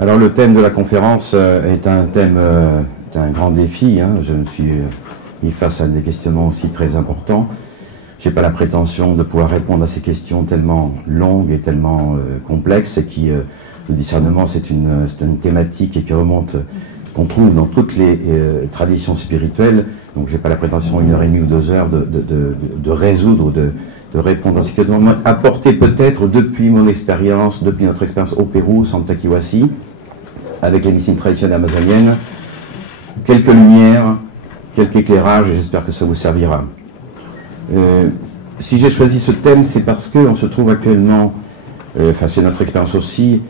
Alors le thème de la conférence est un thème, un grand défi. Hein. Je me suis mis face à des questionnements aussi très importants. Je n'ai pas la prétention de pouvoir répondre à ces questions tellement longues et tellement complexes, et qui, le discernement, c'est une thématique et qui remonte, qu'on trouve dans toutes les traditions spirituelles. Donc je n'ai pas la prétention, 1h30 ou 2 heures, de résoudre ou de répondre à ces questions. Apporter peut-être, depuis mon expérience, depuis notre expérience au Pérou, Santa Kiwasi, avec les médecines traditionnelles amazoniennes, quelques lumières, quelques éclairages, et j'espère que ça vous servira. Si j'ai choisi ce thème, c'est parce qu'on se trouve actuellement, enfin c'est notre expérience aussi,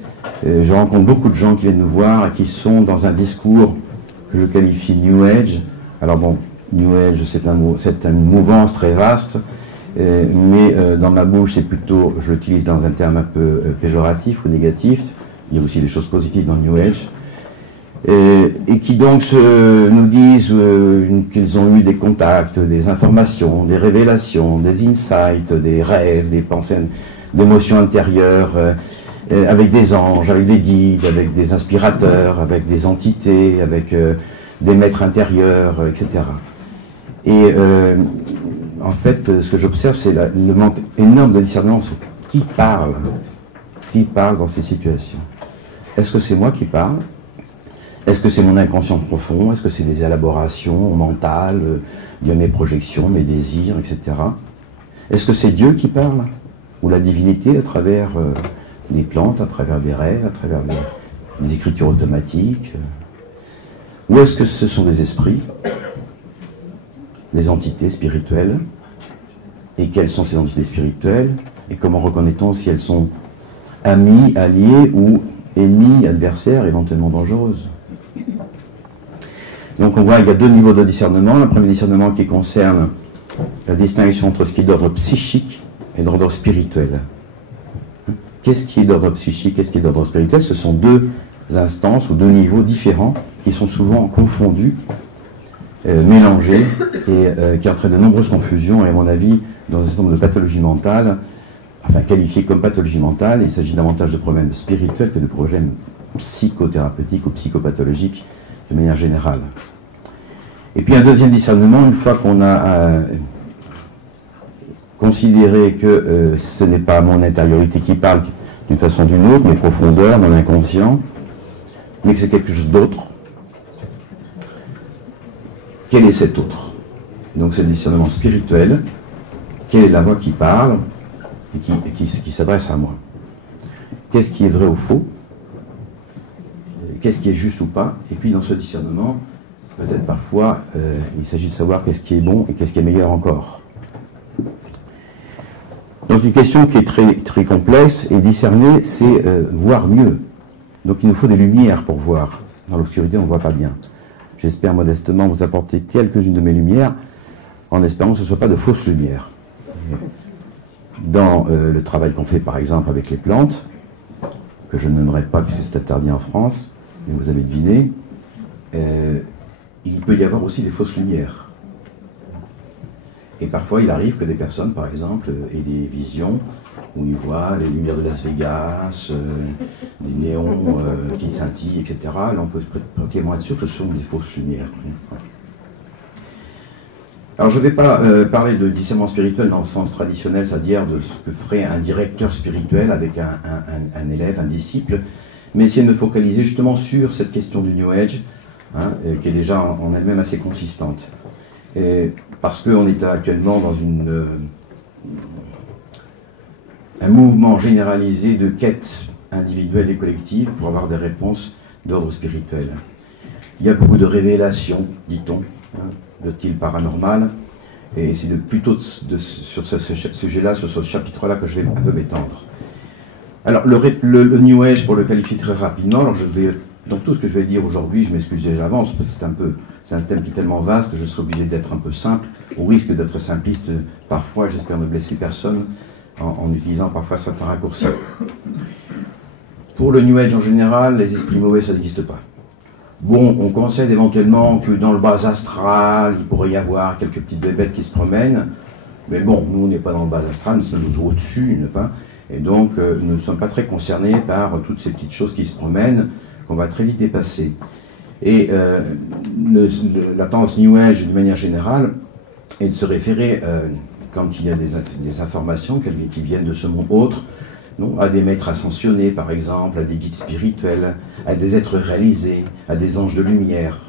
je rencontre beaucoup de gens qui viennent nous voir et qui sont dans un discours que je qualifie New Age. Alors bon, New Age, c'est une mouvance très vaste, mais dans ma bouche, c'est plutôt, je l'utilise dans un terme un peu péjoratif ou négatif. Il y a aussi des choses positives dans New Age. Et qui donc nous disent qu'ils ont eu des contacts, des informations, des révélations, des insights, des rêves, des pensées, d'émotions intérieures, avec des anges, avec des guides, avec des inspirateurs, avec des entités, avec des maîtres intérieurs, etc. Et en fait, ce que j'observe, c'est le manque énorme de discernement sur qui parle dans ces situations. Est-ce que c'est moi qui parle ? Est-ce que c'est mon inconscient profond? Est-ce que c'est des élaborations mentales de mes projections, mes désirs, etc. Est-ce que c'est Dieu qui parle? Ou la divinité à travers des plantes, à travers des rêves, à travers des écritures automatiques? Ou est-ce que ce sont des esprits, des entités spirituelles? Et quelles sont ces entités spirituelles? Et comment reconnaît-on si elles sont amies, alliées ou ennemies, adversaires, éventuellement dangereuses? Donc on voit qu'il y a 2 niveaux de discernement. Le premier discernement qui concerne la distinction entre ce qui est d'ordre psychique et d'ordre spirituel. Qu'est-ce qui est d'ordre psychique, qu'est-ce qui est d'ordre spirituel? Ce sont 2 instances ou 2 niveaux différents qui sont souvent confondus, mélangés, et qui entraînent de nombreuses confusions, et à mon avis, dans un certain nombre de pathologies mentales, enfin qualifiées comme pathologie mentale, il s'agit davantage de problèmes spirituels que de problèmes psychothérapeutiques ou psychopathologiques de manière générale. Et puis un deuxième discernement, une fois qu'on a considéré que ce n'est pas mon intériorité qui parle d'une façon ou d'une autre, mes profondeurs, mon inconscient, mais que c'est quelque chose d'autre. Quel est cet autre? Donc c'est le discernement spirituel. Quelle est la voix qui parle et qui s'adresse à moi? Qu'est-ce qui est vrai ou faux? Qu'est-ce qui est juste ou pas? Et puis dans ce discernement, peut-être parfois, il s'agit de savoir qu'est-ce qui est bon et qu'est-ce qui est meilleur encore. Dans une question qui est très, très complexe, et discerner, c'est voir mieux. Donc il nous faut des lumières pour voir. Dans l'obscurité, on ne voit pas bien. J'espère modestement vous apporter quelques-unes de mes lumières, en espérant que ce ne soit pas de fausses lumières. Dans le travail qu'on fait par exemple avec les plantes, que je ne nommerai pas puisque c'est interdit en France, mais vous avez deviné, il peut y avoir aussi des fausses lumières. Et parfois il arrive que des personnes par exemple aient des visions où ils voient les lumières de Las Vegas, des néons qui scintillent, etc. Là on peut pratiquement être sûr que ce sont des fausses lumières. Alors je ne vais pas parler de discernement spirituel dans le sens traditionnel, c'est-à-dire de ce que ferait un directeur spirituel avec un élève, un disciple, mais essayer de me focaliser justement sur cette question du New Age, hein, qui est déjà en elle-même assez consistante. Et parce qu'on est actuellement dans un mouvement généralisé de quête individuelle et collective pour avoir des réponses d'ordre spirituel. Il y a beaucoup de révélations, dit-on, hein, de style paranormal, et c'est plutôt sur ce sujet-là, sur ce chapitre-là, que je vais un peu m'étendre. Alors, le New Age, pour le qualifier très rapidement, alors dans tout ce que je vais dire aujourd'hui, je m'excuse déjà d'avance, parce que c'est un thème qui est tellement vaste que je serai obligé d'être un peu simple, au risque d'être simpliste parfois, j'espère ne blesser personne, en utilisant parfois certains raccourcis. Pour le New Age en général, les esprits mauvais, ça n'existe pas. Bon, on concède éventuellement que dans le bas astral, il pourrait y avoir quelques petites bébêtes qui se promènent, mais bon, nous, on n'est pas dans le bas astral, nous sommes au-dessus, n'est-ce pas? Et donc, nous ne sommes pas très concernés par toutes ces petites choses qui se promènent, qu'on va très vite dépasser. Et la tendance New Age, d'une manière générale, est de se référer, quand il y a des informations qui viennent de ce monde autre, non, à des maîtres ascensionnés, par exemple, à des guides spirituels, à des êtres réalisés, à des anges de lumière.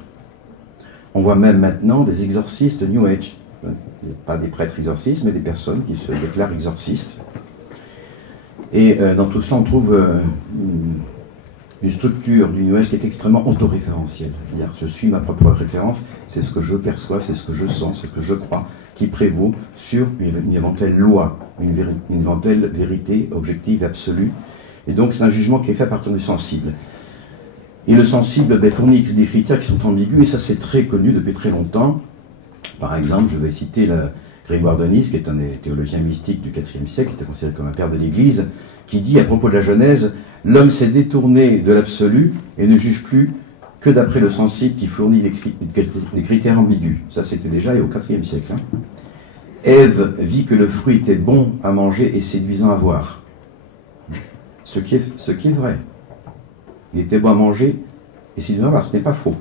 On voit même maintenant des exorcistes New Age. Pas des prêtres exorcistes, mais des personnes qui se déclarent exorcistes. Et dans tout cela, on trouve une structure du New Age qui est extrêmement autoréférentielle. C'est-à-dire, je suis ma propre référence, c'est ce que je perçois, c'est ce que je sens, c'est ce que je crois, qui prévaut sur une éventuelle loi, une éventuelle vérité objective et absolue. Et donc, c'est un jugement qui est fait à partir du sensible. Et le sensible fournit des critères qui sont ambigus, et ça c'est très connu depuis très longtemps. Par exemple, je vais citer Grégoire de Nysse, qui est un théologien mystique du IVe siècle, qui était considéré comme un père de l'Église, qui dit à propos de la Genèse, « L'homme s'est détourné de l'absolu et ne juge plus que d'après le sensible qui fournit des critères ambigus. » Ça c'était déjà au IVe siècle. Ève vit que le fruit était bon à manger et séduisant à voir. Ce qui est vrai. Il était bon à manger et séduisant à voir, ce n'est pas faux.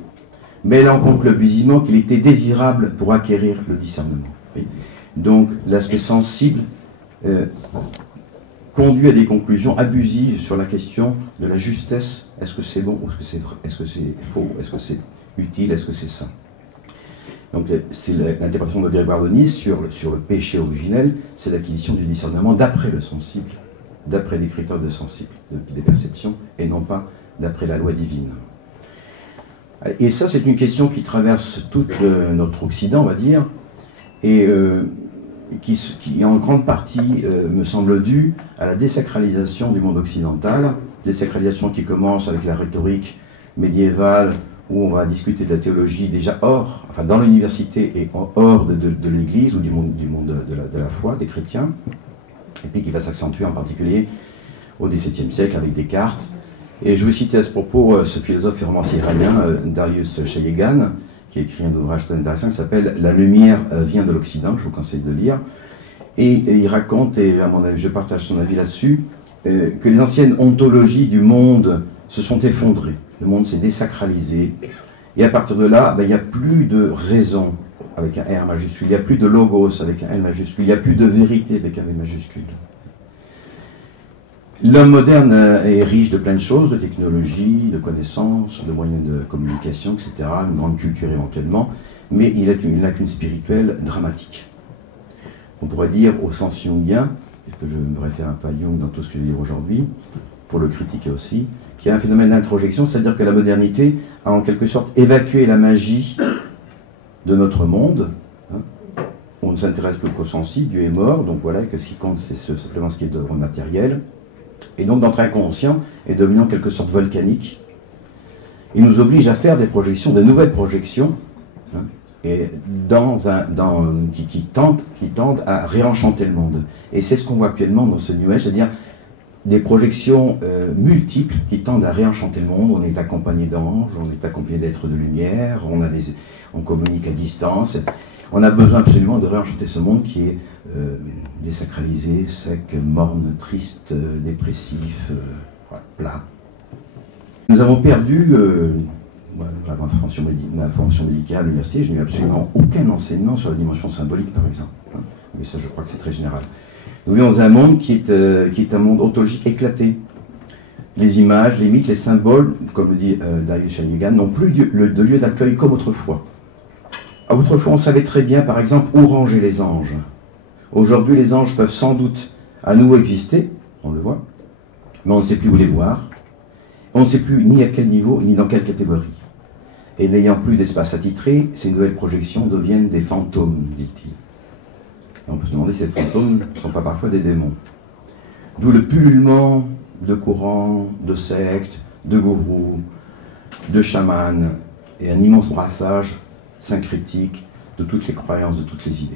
Mais elle en conclut abusivement qu'il était désirable pour acquérir le discernement. Oui. Donc l'aspect sensible conduit à des conclusions abusives sur la question de la justesse. Est-ce que c'est bon ou est-ce que c'est vrai? Est-ce que c'est faux? Est-ce que c'est utile? Est-ce que c'est sain? Donc c'est l'interprétation de Grégoire de Nysse sur le péché originel, c'est l'acquisition du discernement d'après le sensible, d'après des critères de sensible, des perceptions, et non pas d'après la loi divine. Et ça, c'est une question qui traverse tout notre Occident, on va dire, et qui est en grande partie, me semble, due à la désacralisation du monde occidental, désacralisation qui commence avec la rhétorique médiévale, où on va discuter de la théologie déjà dans l'université et hors de l'Église ou du monde de la foi, des chrétiens, et puis qui va s'accentuer en particulier au XVIIe siècle avec Descartes. Et je veux citer à ce propos ce philosophe et romancier iranien, Darius Shayegan, qui a écrit un ouvrage très intéressant qui s'appelle « La lumière vient de l'Occident », je vous conseille de lire. Et il raconte, et à mon avis, je partage son avis là-dessus, que les anciennes ontologies du monde se sont effondrées. Le monde s'est désacralisé. Et à partir de là, il n'y a plus de raison avec un R majuscule, il n'y a plus de logos avec un L majuscule, il n'y a plus de vérité avec un V majuscule. L'homme moderne est riche de plein de choses, de technologies, de connaissances, de moyens de communication, etc., une grande culture éventuellement, mais il n'a qu'une spirituelle dramatique. On pourrait dire au sens jungien, puisque je me réfère un peu à Jung dans tout ce que je vais dire aujourd'hui, pour le critiquer aussi, qu'il y a un phénomène d'introjection, c'est-à-dire que la modernité a en quelque sorte évacué la magie de notre monde. On ne s'intéresse plus qu'au sensible, Dieu est mort, donc voilà, que ce qui compte c'est simplement ce qui est d'ordre matériel. Et donc notre inconscient est devenu en quelque sorte volcanique. Il nous oblige à faire des projections, de nouvelles projections, et qui tendent à réenchanter le monde. Et c'est ce qu'on voit actuellement dans ce New Age, c'est-à-dire des projections multiples qui tendent à réenchanter le monde. On est accompagné d'anges, on est accompagné d'êtres de lumière, on communique à distance. On a besoin absolument de réenchanter ce monde qui est désacralisé, sec, morne, triste, dépressif, plat. Nous avons perdu, ma formation médicale à l'université, je n'ai eu absolument aucun enseignement sur la dimension symbolique, par exemple. Mais ça, je crois que c'est très général. Nous vivons dans un monde qui est un monde ontologique éclaté. Les images, les mythes, les symboles, comme le dit Darius Shayegan, n'ont plus de lieu d'accueil comme autrefois. Autrefois, on savait très bien, par exemple, où ranger les anges. Aujourd'hui, les anges peuvent sans doute à nouveau exister, on le voit, mais on ne sait plus où les voir. On ne sait plus ni à quel niveau, ni dans quelle catégorie. Et n'ayant plus d'espace attitré, ces nouvelles projections deviennent des fantômes, dit-il. Et on peut se demander si ces fantômes ne sont pas parfois des démons. D'où le pullulement de courants, de sectes, de gourous, de chamans, et un immense brassage syncrétique de toutes les croyances, de toutes les idées.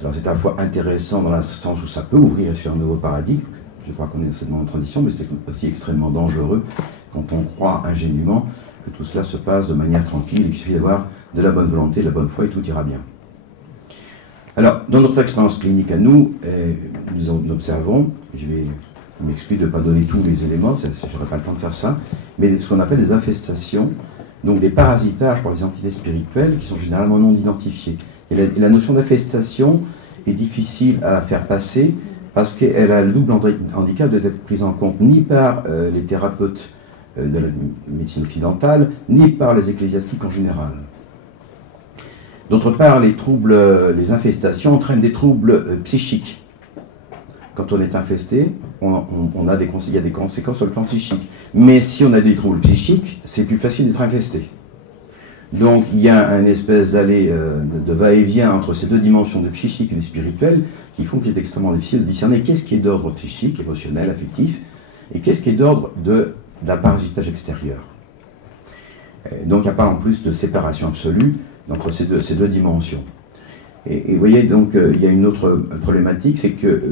Alors c'est à la fois intéressant dans le sens où ça peut ouvrir sur un nouveau paradigme, je crois qu'on est certainement en transition, mais c'est aussi extrêmement dangereux quand on croit ingénument que tout cela se passe de manière tranquille et qu'il suffit d'avoir de la bonne volonté, de la bonne foi et tout ira bien. Alors, dans notre expérience clinique à nous, nous observons, je vais je m'excuse de ne pas donner tous les éléments, je n'aurai pas le temps de faire ça, mais ce qu'on appelle des infestations, donc des parasitages pour les entités spirituelles qui sont généralement non identifiées. Et la notion d'infestation est difficile à faire passer parce qu'elle a le double handicap d'être prise en compte ni par les thérapeutes de la médecine occidentale, ni par les ecclésiastiques en général. D'autre part, les infestations entraînent des troubles psychiques. Quand on est infesté, il y a des conséquences sur le plan psychique. Mais si on a des troubles psychiques, c'est plus facile d'être infesté. Donc il y a une espèce d'aller, de va-et-vient entre ces deux dimensions, de psychique et de spirituel, qui font qu'il est extrêmement difficile de discerner qu'est-ce qui est d'ordre psychique, émotionnel, affectif, et qu'est-ce qui est d'ordre d'un parasitage extérieur. Donc il n'y a pas en plus de séparation absolue entre ces deux dimensions. Et vous voyez, donc, il y a une autre problématique, c'est que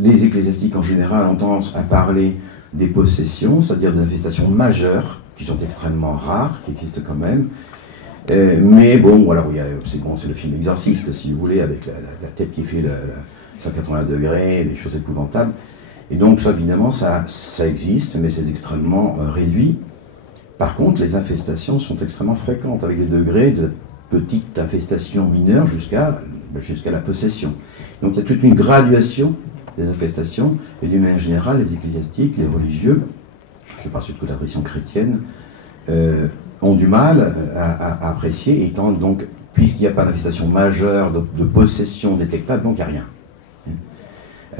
les ecclésiastiques en général ont tendance à parler des possessions, c'est-à-dire des infestations majeures, qui sont extrêmement rares, qui existent quand même. Mais bon, voilà, c'est le film Exorciste, si vous voulez, avec la tête qui fait 180 degrés, des choses épouvantables. Et donc, ça, évidemment, ça existe, mais c'est extrêmement réduit. Par contre, les infestations sont extrêmement fréquentes, avec des degrés de petite infestation mineure jusqu'à la possession. Donc, il y a toute une graduation des infestations, et d'une manière générale, les ecclésiastiques, les religieux, je parle surtout de la tradition chrétienne, ont du mal à apprécier, et tentent donc, puisqu'il n'y a pas d'infestation majeure, de possession détectable, donc il n'y a rien.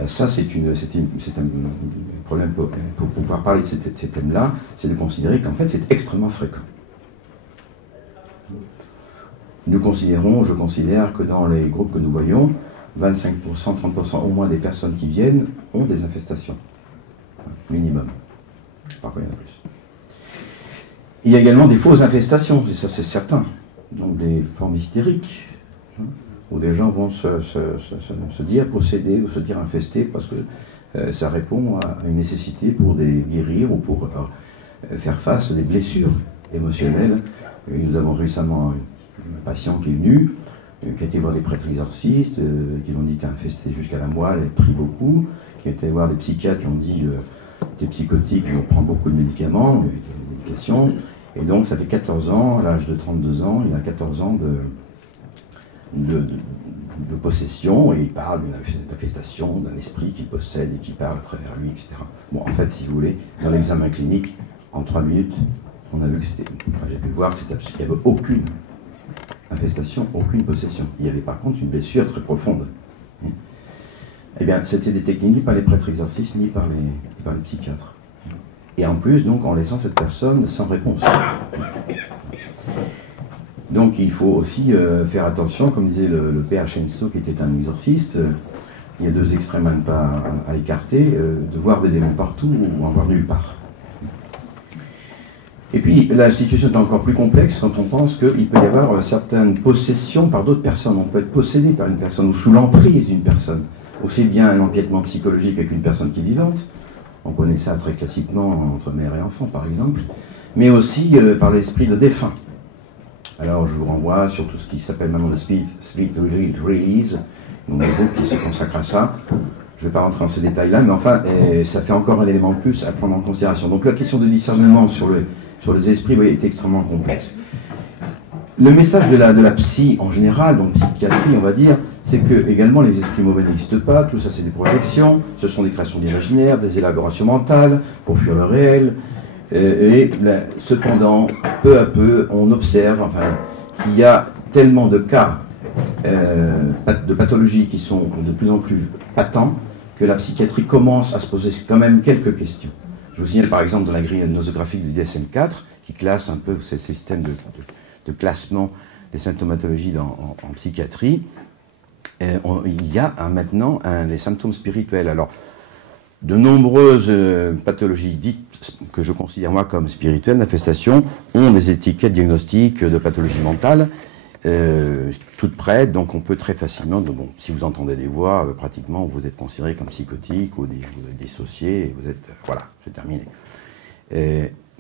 Ça, c'est un problème pour pouvoir parler de ces thèmes-là, c'est de considérer qu'en fait, c'est extrêmement fréquent. Je considère que dans les groupes que nous voyons, 25%, 30% au moins des personnes qui viennent ont des infestations, minimum. Parfois, il y en a plus. Il y a également des fausses infestations, et ça c'est certain, donc des formes hystériques, où des gens vont se dire possédés ou se dire infestés parce que ça répond à une nécessité pour guérir ou pour faire face à des blessures émotionnelles. Et nous avons récemment un patient qui est venu, qui a été voir des prêtres exorcistes, qui l'ont dit qu'il a infesté jusqu'à la moelle et pris beaucoup, qui a été voir des psychiatres qui ont dit t'es psychotique, on prend beaucoup de médicaments, de médications, et donc ça fait 14 ans, à l'âge de 32 ans, il a 14 ans de possession, et il parle d'une infestation, d'un esprit qui possède et qui parle à travers lui, etc. Bon, en fait, si vous voulez, dans l'examen clinique, en 3 minutes, on a vu que j'ai pu voir qu'il n'y avait aucune infestation, aucune possession. Il y avait par contre une blessure très profonde. Eh bien, c'était détecté ni par les prêtres exorcistes, ni par les psychiatres. Et en plus, donc, en laissant cette personne sans réponse. Donc, il faut aussi faire attention, comme disait le père Shenso, qui était un exorciste, il y a deux extrêmes à ne pas à écarter, de voir des démons partout ou en voir nulle part. Et puis, la situation est encore plus complexe quand on pense qu'il peut y avoir certaines possessions par d'autres personnes. On peut être possédé par une personne ou sous l'emprise d'une personne. Aussi bien un empiètement psychologique avec une personne qui est vivante, on connaît ça très classiquement entre mère et enfant par exemple, mais aussi par l'esprit de défunt. Alors je vous renvoie sur tout ce qui s'appelle maintenant le Spirit Release, donc des groupes qui se consacrent à ça. Je ne vais pas rentrer dans ces détails-là, mais enfin, ça fait encore un élément de plus à prendre en considération. Donc la question de discernement sur les esprits est extrêmement complexe. Le message de la psy en général, donc psychiatrie on va dire, c'est que également les esprits mauvais n'existent pas, tout ça c'est des projections, ce sont des créations d'imaginaire, des élaborations mentales pour fuir le réel, cependant, peu à peu, on observe qu'il y a tellement de cas de pathologies qui sont de plus en plus patents que la psychiatrie commence à se poser quand même quelques questions. Je vous signale par exemple dans la grille nosographique du DSM-4, qui classe un peu ces systèmes de classement des symptomatologies en psychiatrie, il y a maintenant des symptômes spirituels. Alors, de nombreuses pathologies dites que je considère moi comme spirituelles, manifestations, ont des étiquettes diagnostiques de pathologie mentale, toutes prêtes, donc on peut très facilement, si vous entendez des voix, pratiquement vous êtes considéré comme psychotique ou vous êtes dissocié, et vous êtes, voilà, c'est terminé.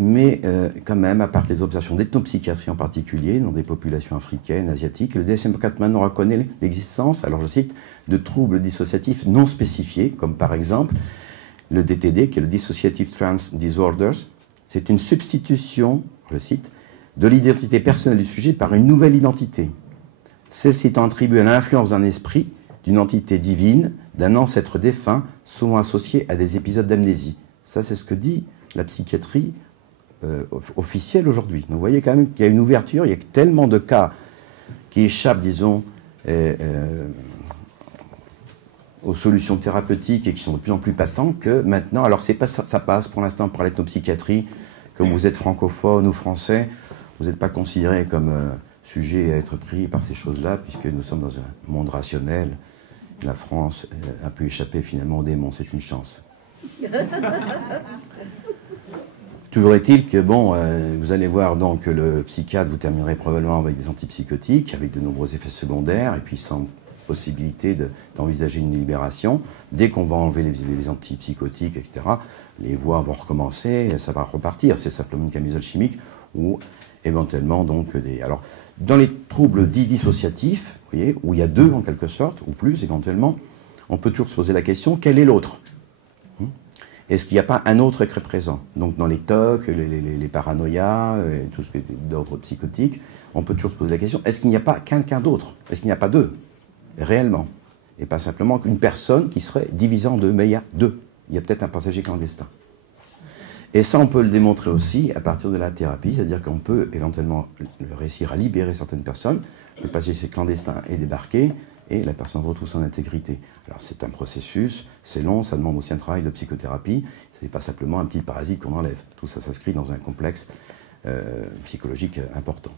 Mais quand même, à part des observations d'ethnopsychiatrie en particulier, dans des populations africaines, asiatiques, le DSM-4 maintenant reconnaît l'existence, alors je cite, de troubles dissociatifs non spécifiés, comme par exemple le DTD, qui est le Dissociative Trance Disorders, c'est une substitution, je cite, de l'identité personnelle du sujet par une nouvelle identité. Celle-ci étant attribuée à l'influence d'un esprit, d'une entité divine, d'un ancêtre défunt, souvent associé à des épisodes d'amnésie. Ça, c'est ce que dit la psychiatrie officielle aujourd'hui. Donc vous voyez quand même qu'il y a une ouverture, il y a tellement de cas qui échappent, disons, aux solutions thérapeutiques et qui sont de plus en plus patents que maintenant, alors c'est pas ça passe pour l'instant par l'ethnopsychiatrie, comme vous êtes francophone ou français, vous n'êtes pas considéré comme sujet à être pris par ces choses-là, puisque nous sommes dans un monde rationnel. La France a pu échapper finalement au démon, c'est une chance. Toujours est-il que, bon, vous allez voir donc que le psychiatre, vous terminerez probablement avec des antipsychotiques, avec de nombreux effets secondaires, et puis sans possibilité d'envisager une libération. Dès qu'on va enlever les antipsychotiques, etc., les voies vont recommencer, ça va repartir. C'est simplement une camisole chimique ou éventuellement donc des... Alors, dans les troubles dits dissociatifs, vous voyez, où il y a deux en quelque sorte, ou plus éventuellement, on peut toujours se poser la question, quel est l'autre ? Est-ce qu'il n'y a pas un autre qui est présent? Donc dans les TOC, les paranoïas, tout ce qui est d'ordre psychotique, on peut toujours se poser la question, est-ce qu'il n'y a pas quelqu'un d'autre? Est-ce qu'il n'y a pas deux, réellement? Et pas simplement qu'une personne qui serait divisée en deux, mais il y a deux. Il y a peut-être un passager clandestin. Et ça, on peut le démontrer aussi à partir de la thérapie, c'est-à-dire qu'on peut éventuellement réussir à libérer certaines personnes, le passager clandestin est débarqué, et la personne retrouve son intégrité. Alors c'est un processus, c'est long, ça demande aussi un travail de psychothérapie, ce n'est pas simplement un petit parasite qu'on enlève. Tout ça s'inscrit dans un complexe psychologique important.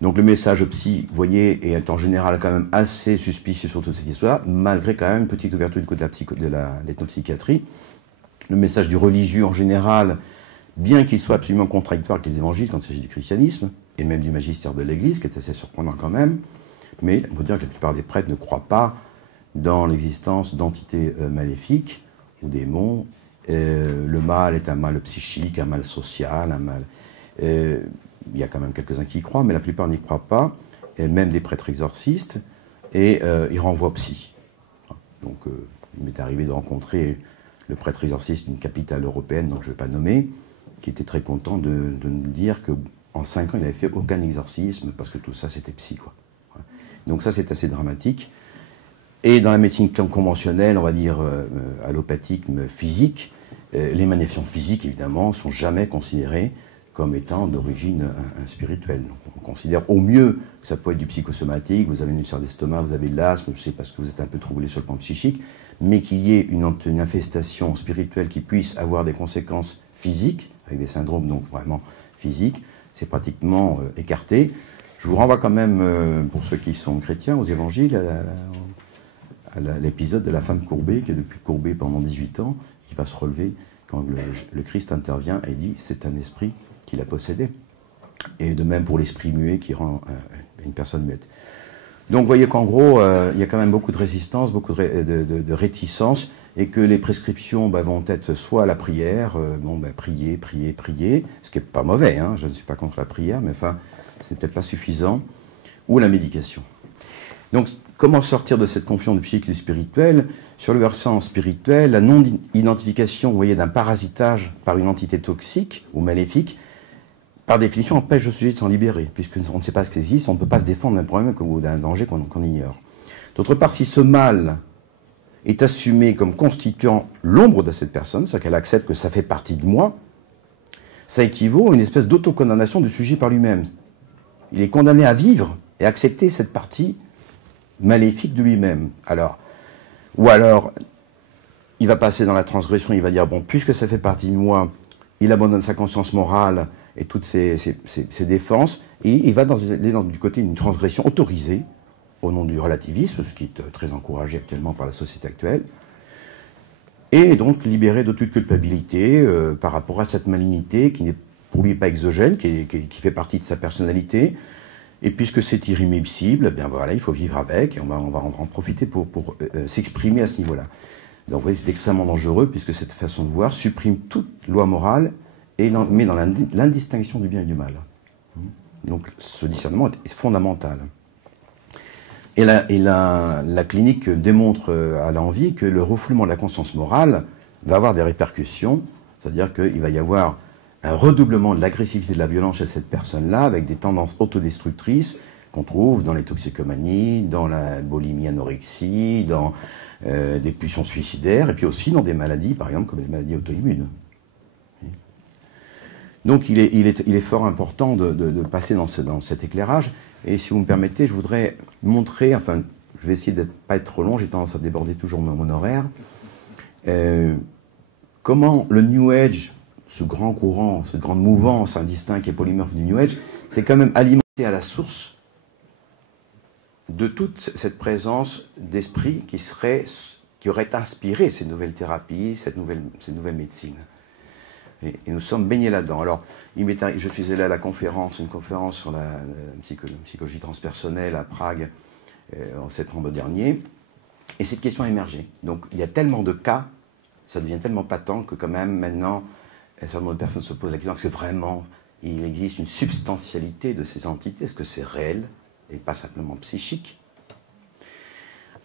Donc le message psy, vous voyez, est en général quand même assez suspicieux sur toute cette histoire, malgré quand même une petite ouverture du côté de l'ethnopsychiatrie. Le message du religieux en général, bien qu'il soit absolument contradictoire avec les évangiles quand il s'agit du christianisme, et même du magistère de l'Église, qui est assez surprenant quand même, mais on peut dire que la plupart des prêtres ne croient pas dans l'existence d'entités maléfiques ou démons. Le mal est un mal psychique, un mal social, un mal... il y a quand même quelques-uns qui y croient, mais la plupart n'y croient pas, et même des prêtres exorcistes, et ils renvoient psy. Donc il m'est arrivé de rencontrer le prêtre exorciste d'une capitale européenne, donc je ne vais pas nommer, qui était très content de nous dire qu'en 5 ans, il n'avait fait aucun exorcisme, parce que tout ça, c'était psy, quoi. Donc ça, c'est assez dramatique. Et dans la médecine conventionnelle, on va dire allopathique, physique, les manifestations physiques, évidemment, ne sont jamais considérées comme étant d'origine spirituelle. Donc, on considère au mieux que ça peut être du psychosomatique, vous avez une ulcère d'estomac, vous avez de l'asthme, je sais parce que vous êtes un peu troublé sur le plan psychique, mais qu'il y ait une infestation spirituelle qui puisse avoir des conséquences physiques, avec des syndromes donc vraiment physiques, c'est pratiquement écarté. Je vous renvoie quand même, pour ceux qui sont chrétiens, aux évangiles, à l'épisode de la femme courbée, qui est depuis courbée pendant 18 ans, qui va se relever quand le Christ intervient et dit c'est un esprit qui l'a possédé. Et de même pour l'esprit muet qui rend une personne muette. Donc vous voyez qu'en gros, il y a quand même beaucoup de résistance, beaucoup de réticence, et que les prescriptions vont être soit la prière, prier, prier, prier, ce qui n'est pas mauvais, hein, je ne suis pas contre la prière, mais enfin, c'est peut-être pas suffisant, ou la médication. Donc, comment sortir de cette confusion de psychique et spirituel? Sur le versant spirituel, la non-identification, vous voyez, d'un parasitage par une entité toxique ou maléfique, par définition, empêche le sujet de s'en libérer, puisqu'on ne sait pas ce qui existe, on ne peut pas se défendre d'un problème ou d'un danger qu'on ignore. D'autre part, si ce mal est assumé comme constituant l'ombre de cette personne, c'est-à-dire qu'elle accepte que ça fait partie de moi, ça équivaut à une espèce d'autocondamnation du sujet par lui-même. Il est condamné à vivre et accepter cette partie maléfique de lui-même. Ou alors, il va passer dans la transgression, il va dire, bon, puisque ça fait partie de moi, il abandonne sa conscience morale et toutes ses défenses, et il va du côté d'une transgression autorisée, au nom du relativisme, ce qui est très encouragé actuellement par la société actuelle, et donc libéré de toute culpabilité par rapport à cette malignité qui n'est pour lui pas exogène, qui fait partie de sa personnalité. Et puisque c'est irrémissible, eh bien voilà, il faut vivre avec, et on va en profiter pour s'exprimer à ce niveau-là. Donc vous voyez, c'est extrêmement dangereux, puisque cette façon de voir supprime toute loi morale, et met dans l'indistinction du bien et du mal. Donc ce discernement est fondamental. Et la clinique démontre à l'envi que le refoulement de la conscience morale, va avoir des répercussions, c'est-à-dire qu'il va y avoir un redoublement de l'agressivité de la violence chez cette personne-là, avec des tendances autodestructrices qu'on trouve dans les toxicomanies, dans la boulimie anorexie, dans des pulsions suicidaires, et puis aussi dans des maladies, par exemple, comme les maladies auto-immunes. Donc il est fort important de passer dans cet éclairage, et si vous me permettez, je voudrais montrer, enfin, je vais essayer de ne pas être trop long, j'ai tendance à déborder toujours mon horaire, comment le New Age, ce grand courant, cette grande mouvance indistincte et polymorphe du New Age, c'est quand même alimenté à la source de toute cette présence d'esprit qui aurait inspiré ces nouvelles thérapies, ces nouvelles médecines. Et nous sommes baignés là-dedans. Alors, je suis allé à la conférence, une conférence sur la psychologie transpersonnelle à Prague en septembre dernier, et cette question a émergé. Donc, il y a tellement de cas, ça devient tellement patent que quand même maintenant, un certain nombre de personnes se posent la question, est-ce que vraiment il existe une substantialité de ces entités? Est-ce que c'est réel et pas simplement psychique?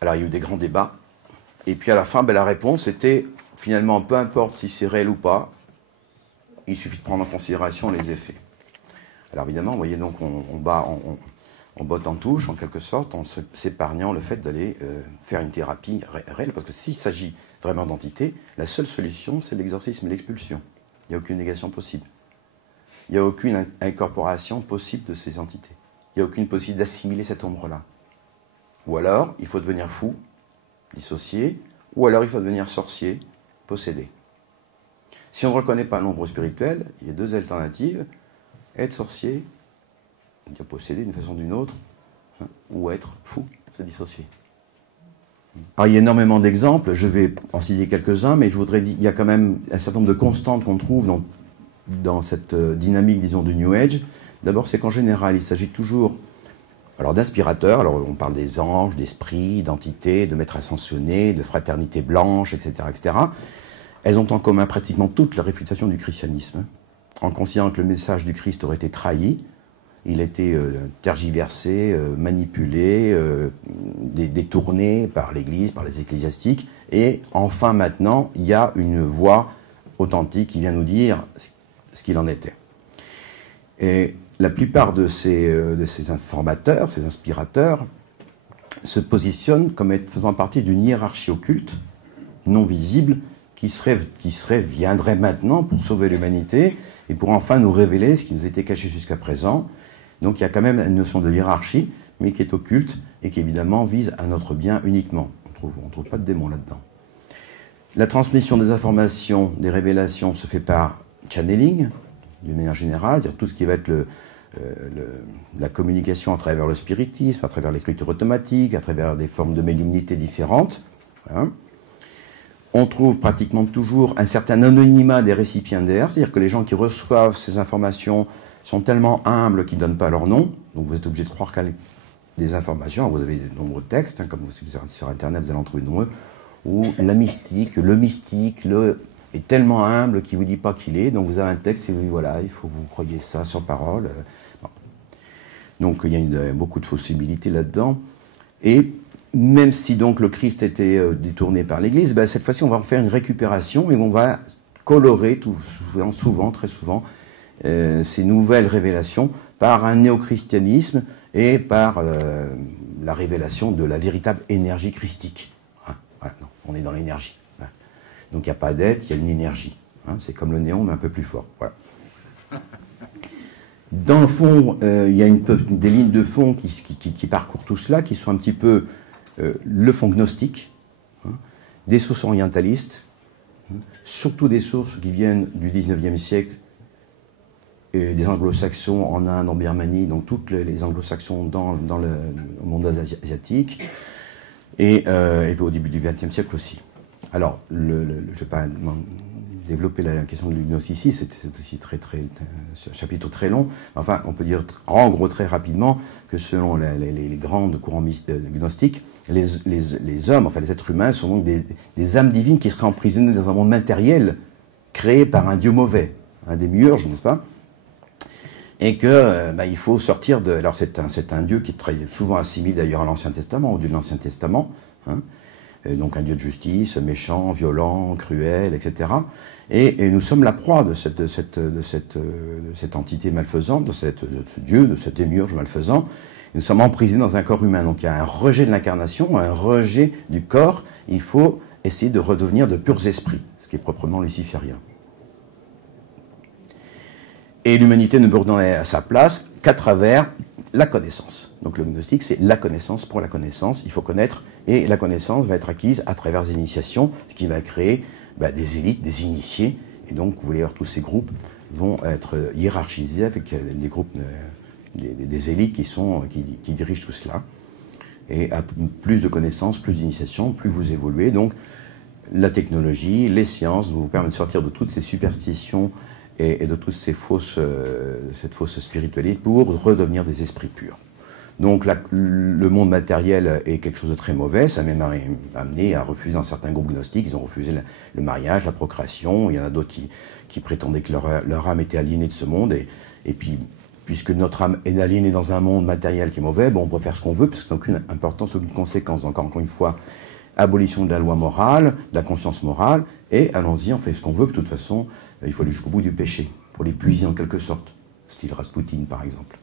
Alors, il y a eu des grands débats, et puis à la fin, la réponse était, finalement, peu importe si c'est réel ou pas, il suffit de prendre en considération les effets. Alors évidemment, vous voyez, donc on botte en touche, en quelque sorte, en s'épargnant le fait d'aller faire une thérapie réelle, parce que s'il s'agit vraiment d'entités, la seule solution, c'est l'exorcisme et l'expulsion. Il n'y a aucune négation possible. Il n'y a aucune incorporation possible de ces entités. Il n'y a aucune possibilité d'assimiler cette ombre-là. Ou alors, il faut devenir fou, dissocié, ou alors il faut devenir sorcier, possédé. Si on ne reconnaît pas l'ombre spirituelle, il y a deux alternatives, être sorcier, dire posséder d'une façon ou d'une autre, hein, ou être fou, se dissocier. Alors il y a énormément d'exemples, je vais en citer quelques-uns, mais je voudrais dire qu'il y a quand même un certain nombre de constantes qu'on trouve dans cette dynamique, disons, du New Age. D'abord, c'est qu'en général, il s'agit toujours d'inspirateurs. Alors on parle des anges, d'esprits, d'entités, de maîtres ascensionnés, de fraternité blanche, etc., etc. Elles ont en commun pratiquement toute la réfutation du christianisme, en considérant que le message du Christ aurait été trahi, il a été tergiversé, manipulé, détourné par l'Église, par les ecclésiastiques, et enfin maintenant, il y a une voix authentique qui vient nous dire ce qu'il en était. Et la plupart de ces informateurs, ces inspirateurs, se positionnent comme faisant partie d'une hiérarchie occulte, non visible, qui viendrait maintenant pour sauver l'humanité et pour enfin nous révéler ce qui nous était caché jusqu'à présent. Donc il y a quand même une notion de hiérarchie, mais qui est occulte et qui évidemment vise à notre bien uniquement. On ne trouve pas de démon là-dedans. La transmission des informations, des révélations se fait par channeling, d'une manière générale, c'est-à-dire tout ce qui va être la communication à travers le spiritisme, à travers l'écriture automatique, à travers des formes de médiumnité différentes. Voilà. On trouve pratiquement toujours un certain anonymat des récipiendaires, c'est-à-dire que les gens qui reçoivent ces informations sont tellement humbles qu'ils ne donnent pas leur nom, donc vous êtes obligé de croire qu'il y a des informations. Vous avez de nombreux textes, hein, comme sur Internet, vous allez en trouver de nombreux, où la mystique, le mystique, est tellement humble qu'il ne vous dit pas qui il est, donc vous avez un texte et vous dites voilà, il faut que vous croyez ça sur parole. Bon. Donc il y a beaucoup de possibilités là-dedans. Et même si donc le Christ était détourné par l'Église, cette fois-ci on va en faire une récupération et on va colorer souvent, très souvent, ces nouvelles révélations par un néo-christianisme et par la révélation de la véritable énergie christique. Hein, voilà, non, on est dans l'énergie. Hein. Donc il n'y a pas d'être, il y a une énergie. Hein, c'est comme le néon, mais un peu plus fort. Voilà. Dans le fond, il y a des lignes de fond qui parcourent tout cela, qui sont un petit peu le fond gnostique, hein, des sources orientalistes, hein, surtout des sources qui viennent du 19e siècle, et des anglo-saxons en Inde, en Birmanie, donc tous les anglo-saxons dans le monde asiatique, et puis au début du XXe siècle aussi. Alors, je ne vais pas développer la question de l'gnosticisme, c'est aussi un chapitre très long. Enfin, on peut dire en gros très rapidement que selon les grands courants gnostiques, les hommes, enfin les êtres humains, sont donc des âmes divines qui seraient emprisonnées dans un monde matériel créé par un dieu mauvais, un démiurge, n'est-ce pas? Et que il faut sortir de... Alors c'est un dieu qui est très souvent assimilé d'ailleurs à l'Ancien Testament, au dieu de l'Ancien Testament, hein, donc un Dieu de justice, méchant, violent, cruel, etc. Et nous sommes la proie de cette entité malfaisante, de ce Dieu, de cet démiurge malfaisant. Nous sommes emprisonnés dans un corps humain. Donc il y a un rejet de l'incarnation, un rejet du corps. Il faut essayer de redevenir de purs esprits, ce qui est proprement luciférien. Et l'humanité ne peut donner à sa place qu'à travers la connaissance. Donc le gnostique, c'est la connaissance pour la connaissance. Il faut connaître, et la connaissance va être acquise à travers des initiations, ce qui va créer des élites, des initiés. Et donc, vous voyez, tous ces groupes vont être hiérarchisés avec des groupes, des élites qui dirigent tout cela. Et à plus de connaissances, plus d'initiations, plus vous évoluez. Donc, la technologie, les sciences vous permettent de sortir de toutes ces superstitions et de toutes ces cette fausse spiritualité pour redevenir des esprits purs. Donc le monde matériel est quelque chose de très mauvais, ça m'a même amené à refuser dans certains groupes gnostiques, ils ont refusé le mariage, la procréation, il y en a d'autres qui prétendaient que leur âme était aliénée de ce monde, et puis puisque notre âme est aliénée dans un monde matériel qui est mauvais, bon, on peut faire ce qu'on veut, parce que ça n'a aucune importance, aucune conséquence. Encore une fois, abolition de la loi morale, de la conscience morale, et allons-y, on fait ce qu'on veut, de toute façon, il faut aller jusqu'au bout du péché, pour l'épuiser en quelque sorte, style Rasputin par exemple.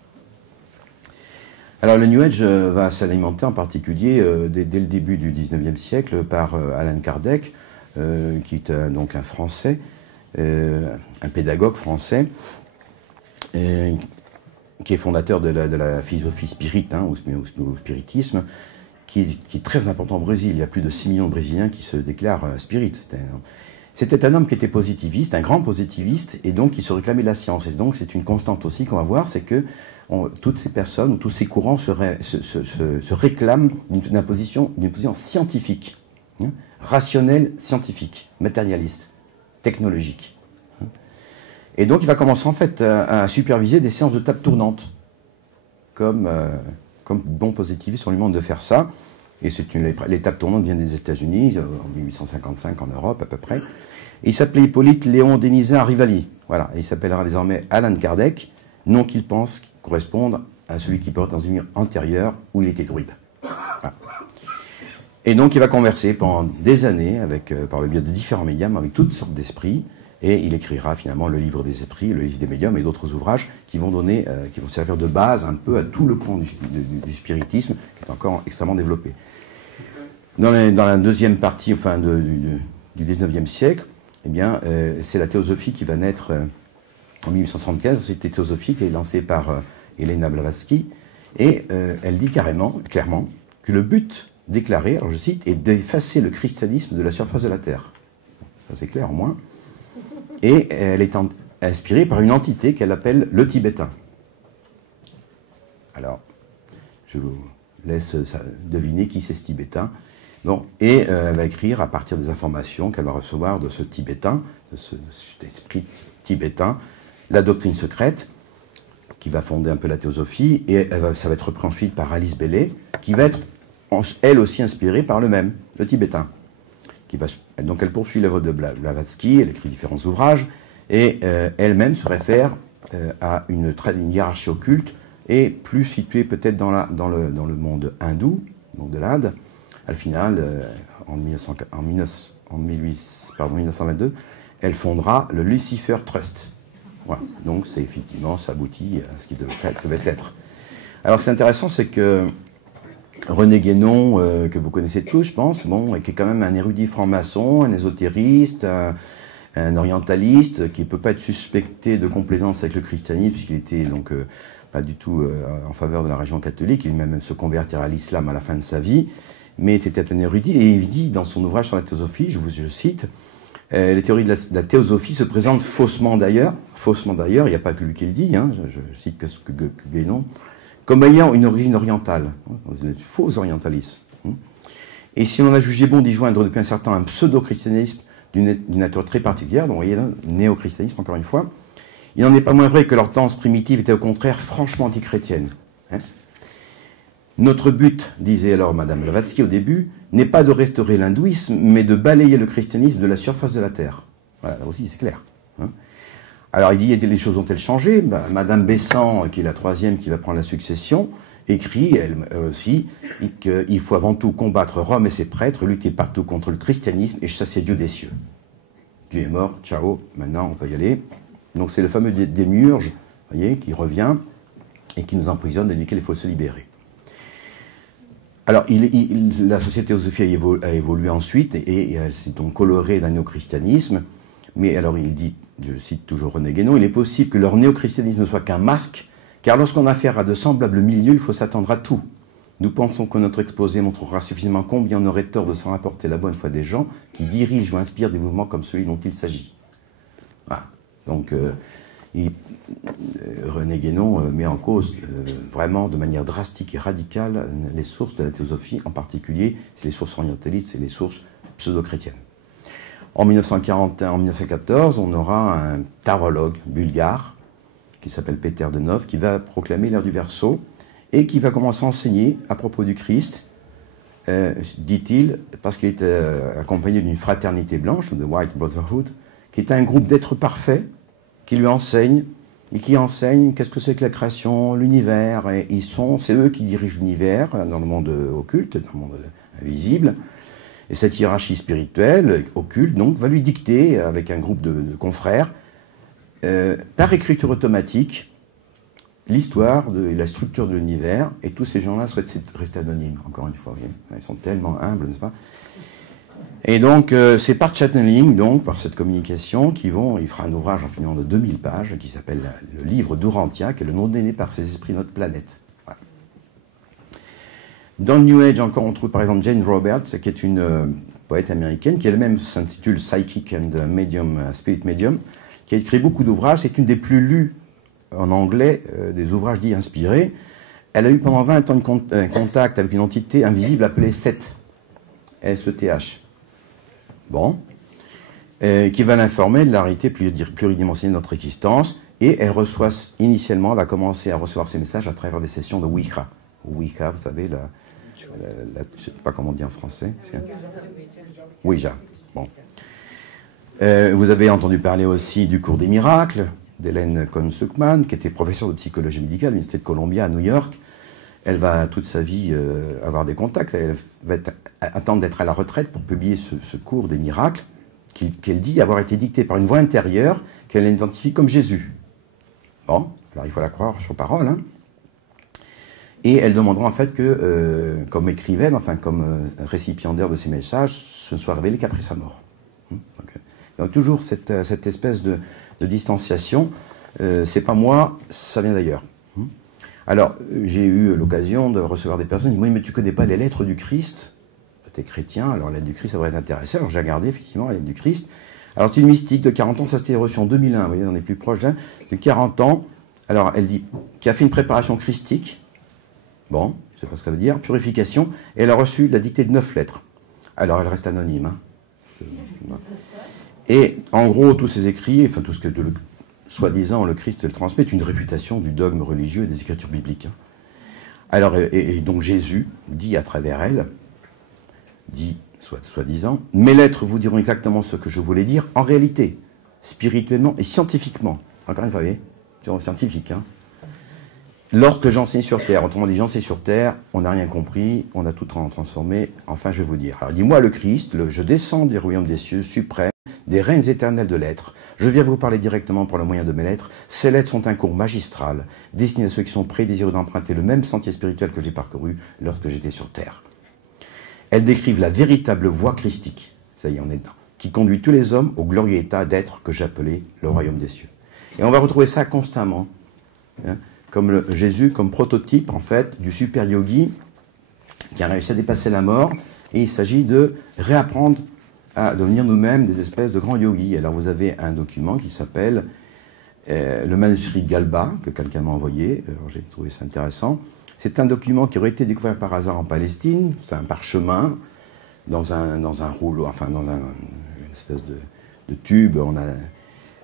Alors le New Age va s'alimenter en particulier dès le début du 19e siècle par Allan Kardec, qui est donc un Français, un pédagogue français, qui est fondateur de la philosophie spirit, ou spiritisme, qui est très important au Brésil. Il y a plus de 6 millions de Brésiliens qui se déclarent spirit. C'était un homme qui était positiviste, un grand positiviste, et donc qui se réclamait de la science. Et donc c'est une constante aussi qu'on va voir, c'est que toutes ces personnes, ou tous ces courants se réclament d'une position scientifique, rationnelle, scientifique, matérialiste, technologique. Et donc il va commencer en fait à superviser des séances de table tournante, comme bon positiviste, on lui demande de faire ça. Et les tables tournantes viennent des États-Unis, en 1855 en Europe à peu près. Et il s'appelait Hippolyte Léon Dénisin Rivali. Voilà, et il s'appellera désormais Allan Kardec, nom qu'il pense correspondre à celui qui porte dans une vie antérieure où il était druide. Voilà. Et donc il va converser pendant des années par le biais de différents médiums avec toutes sortes d'esprits, et il écrira finalement le livre des esprits, le livre des médiums et d'autres ouvrages qui vont servir de base un peu à tout le courant du spiritisme qui est encore extrêmement développé. Dans la deuxième partie du 19e siècle, eh bien, c'est la théosophie qui va naître en 1875. C'était théosophie qui est lancée par Helena Blavatsky, et elle dit clairement que le but déclaré, alors je cite, est d'effacer le christianisme de la surface de la Terre. Ça c'est clair au moins. Et elle est inspirée par une entité qu'elle appelle le Tibétain. Alors, je vous laisse deviner qui c'est ce Tibétain. Bon, et elle va écrire à partir des informations qu'elle va recevoir de ce Tibétain, de cet esprit tibétain, la doctrine secrète, qui va fonder un peu la théosophie, et ça va être repris ensuite par Alice Bailey, qui va être elle aussi inspirée par le Tibétain. Donc elle poursuit l'œuvre de Blavatsky, elle écrit différents ouvrages, et elle-même se réfère à une hiérarchie occulte, et plus située peut-être dans le monde hindou, donc de l'Inde. Au final, en 1922, elle fondera le Lucifer Trust. Voilà. Donc ça aboutit à ce qui devait être. Alors ce qui est intéressant, c'est que René Guénon, que vous connaissez tous, je pense, qui est quand même un érudit franc-maçon, un ésotériste, un orientaliste, qui ne peut pas être suspecté de complaisance avec le christianisme, puisqu'il était donc pas du tout en faveur de la religion catholique. Il même se convertira à l'islam à la fin de sa vie, mais c'était un érudit, et il dit dans son ouvrage sur la théosophie, je cite, les théories de la théosophie se présentent faussement d'ailleurs, il n'y a pas que lui qui le dit, je cite que Guénon, comme ayant une origine orientale, dans un faux orientalisme. Et si on a jugé bon d'y joindre depuis un certain temps un pseudo-christianisme d'une nature très particulière, donc vous voyez, néo-christianisme encore une fois, il n'en est pas moins vrai que leur tendance primitive était au contraire franchement antichrétienne. Notre but, disait alors Madame Blavatsky au début, n'est pas de restaurer l'hindouisme, mais de balayer le christianisme de la surface de la Terre. Voilà, là aussi c'est clair. Alors il dit, les choses ont-elles changé? Madame Bessan, qui est la troisième qui va prendre la succession, écrit, elle aussi, qu'il faut avant tout combattre Rome et ses prêtres, lutter partout contre le christianisme et chasser Dieu des cieux. Dieu est mort, ciao, maintenant on peut y aller. Donc c'est le fameux démiurge, vous voyez, qui revient et qui nous emprisonne et duquel il faut se libérer. Alors, la société théosophie a évolué ensuite et elle s'est donc colorée d'un néochristianisme. Mais alors il dit, je cite toujours René Guénon, il est possible que leur néochristianisme ne soit qu'un masque, car lorsqu'on a affaire à de semblables milieux, il faut s'attendre à tout. Nous pensons que notre exposé montrera suffisamment combien on aurait tort de s'en rapporter la bonne foi des gens qui dirigent ou inspirent des mouvements comme celui dont il s'agit. Voilà. Donc, René Guénon met en cause vraiment de manière drastique et radicale les sources de la théosophie, en particulier c'est les sources orientalistes et les sources pseudo-chrétiennes. En 1914, on aura un tarologue bulgare qui s'appelle Peter Denov qui va proclamer l'ère du Verseau et qui va commencer à enseigner à propos du Christ, dit-il, parce qu'il est accompagné d'une fraternité blanche, de White Brotherhood, qui est un groupe d'êtres parfaits qui lui enseignent et qui enseignent qu'est-ce que c'est que la création, l'univers, et c'est eux qui dirigent l'univers dans le monde occulte, dans le monde invisible. Et cette hiérarchie spirituelle, occulte, donc, va lui dicter, avec un groupe de confrères, par écriture automatique, l'histoire et la structure de l'univers, et tous ces gens-là souhaitent rester anonymes, encore une fois. Ils sont tellement humbles, n'est-ce pas? Et donc, c'est par channeling, donc, par cette communication, il fera un ouvrage en finissant de 2000 pages, qui s'appelle le livre d'Urantia, qui est le nom donné par ces esprits de notre planète. Voilà. Dans le New Age, encore, on trouve par exemple Jane Roberts, qui est une poète américaine, qui elle-même s'intitule Psychic and Medium, Spirit Medium, qui a écrit beaucoup d'ouvrages. C'est une des plus lues en anglais, des ouvrages dits inspirés. Elle a eu pendant 20 ans un contact avec une entité invisible appelée Seth, S-E-T-H. Bon, qui va l'informer de la réalité pluridimensionnelle de notre existence, et elle reçoit initialement, elle va commencer à recevoir ces messages à travers des sessions de Wicca. Wicca, vous savez, je ne sais pas comment on dit en français. Ouija. Bon. Vous avez entendu parler aussi du cours des miracles d'Hélène Kohn-Suckman, qui était professeure de psychologie médicale à l'Université de Columbia à New York. Elle va toute sa vie avoir des contacts. Elle va attendre d'être à la retraite pour publier ce cours des miracles qu'elle dit avoir été dicté par une voix intérieure qu'elle identifie comme Jésus. Bon, alors il faut la croire sur parole. Hein. Et elle demandera en fait que, comme écrivaine, enfin comme récipiendaire de ces messages, ce ne soit révélé qu'après sa mort. Donc toujours cette espèce de distanciation. C'est pas moi, ça vient d'ailleurs. Alors, j'ai eu l'occasion de recevoir des personnes qui disent « Oui, mais tu ne connais pas les lettres du Christ ?» Tu es chrétien, alors les lettres du Christ, ça devrait t'intéresser. Alors j'ai regardé effectivement les lettres du Christ. Alors c'est une mystique de 40 ans, ça s'était reçu en 2001, vous voyez, on est plus proche d'un, de 40 ans. Alors elle dit, qui a fait une préparation christique, bon, je ne sais pas ce que ça veut dire, purification, et elle a reçu la dictée de 9 lettres. Alors elle reste anonyme. Hein. Et en gros, tous ces écrits, enfin tout ce que soi-disant le Christ le transmet, est une réfutation du dogme religieux et des écritures bibliques. Hein. Alors, et donc Jésus dit à travers elle, dit soi-disant, mes lettres vous diront exactement ce que je voulais dire en réalité, spirituellement et scientifiquement. Encore une fois, vous voyez, c'est scientifique. Hein. Lorsque j'enseigne sur Terre, autrement dit, j'enseigne sur Terre, on n'a rien compris, on a tout transformé, enfin je vais vous dire. Alors dis-moi le Christ, je descends du royaume des cieux suprême, des règnes éternels de l'être. Je viens vous parler directement par le moyen de mes lettres. Ces lettres sont un cours magistral, destiné à ceux qui sont prêts et désireux d'emprunter le même sentier spirituel que j'ai parcouru lorsque j'étais sur Terre. Elles décrivent la véritable voie christique, ça y est, on est dedans, qui conduit tous les hommes au glorieux état d'être que j'appelais le royaume des cieux. Et on va retrouver ça constamment, hein, comme Jésus, comme prototype, en fait, du super yogi qui a réussi à dépasser la mort, et il s'agit de réapprendre à devenir nous-mêmes des espèces de grands yogis. Alors vous avez un document qui s'appelle le manuscrit Galba, que quelqu'un m'a envoyé, alors j'ai trouvé ça intéressant. C'est un document qui aurait été découvert par hasard en Palestine, c'est un parchemin, dans un rouleau, enfin dans une espèce de tube.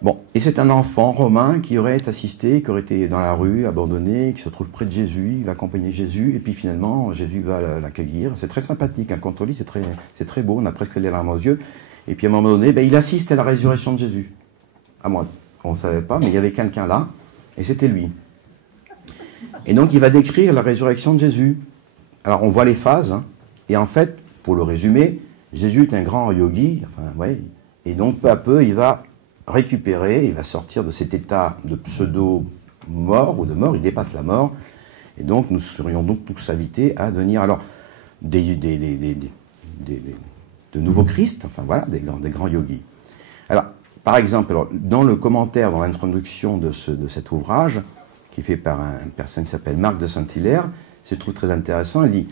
Bon, et c'est un enfant romain qui aurait assisté, qui aurait été dans la rue, abandonné, qui se trouve près de Jésus, il va accompagner Jésus, et puis finalement, Jésus va l'accueillir. C'est très sympathique, hein, quand on lit, c'est très beau, on a presque les larmes aux yeux. Et puis à un moment donné, il assiste à la résurrection de Jésus. À moi, on ne savait pas, mais il y avait quelqu'un là, et c'était lui. Et donc il va décrire la résurrection de Jésus. Alors on voit les phases, hein, et en fait, pour le résumer, Jésus est un grand yogi, enfin, ouais, et donc peu à peu, il va récupérer, il va sortir de cet état de pseudo-mort, ou de mort, il dépasse la mort, et donc nous serions donc tous invités à devenir alors de nouveaux Christ, enfin voilà, des grands yogis. Alors, par exemple, alors, dans le commentaire, dans l'introduction de cet ouvrage, qui est fait par une personne qui s'appelle Marc de Saint-Hilaire, c'est trouve très intéressant, il dit,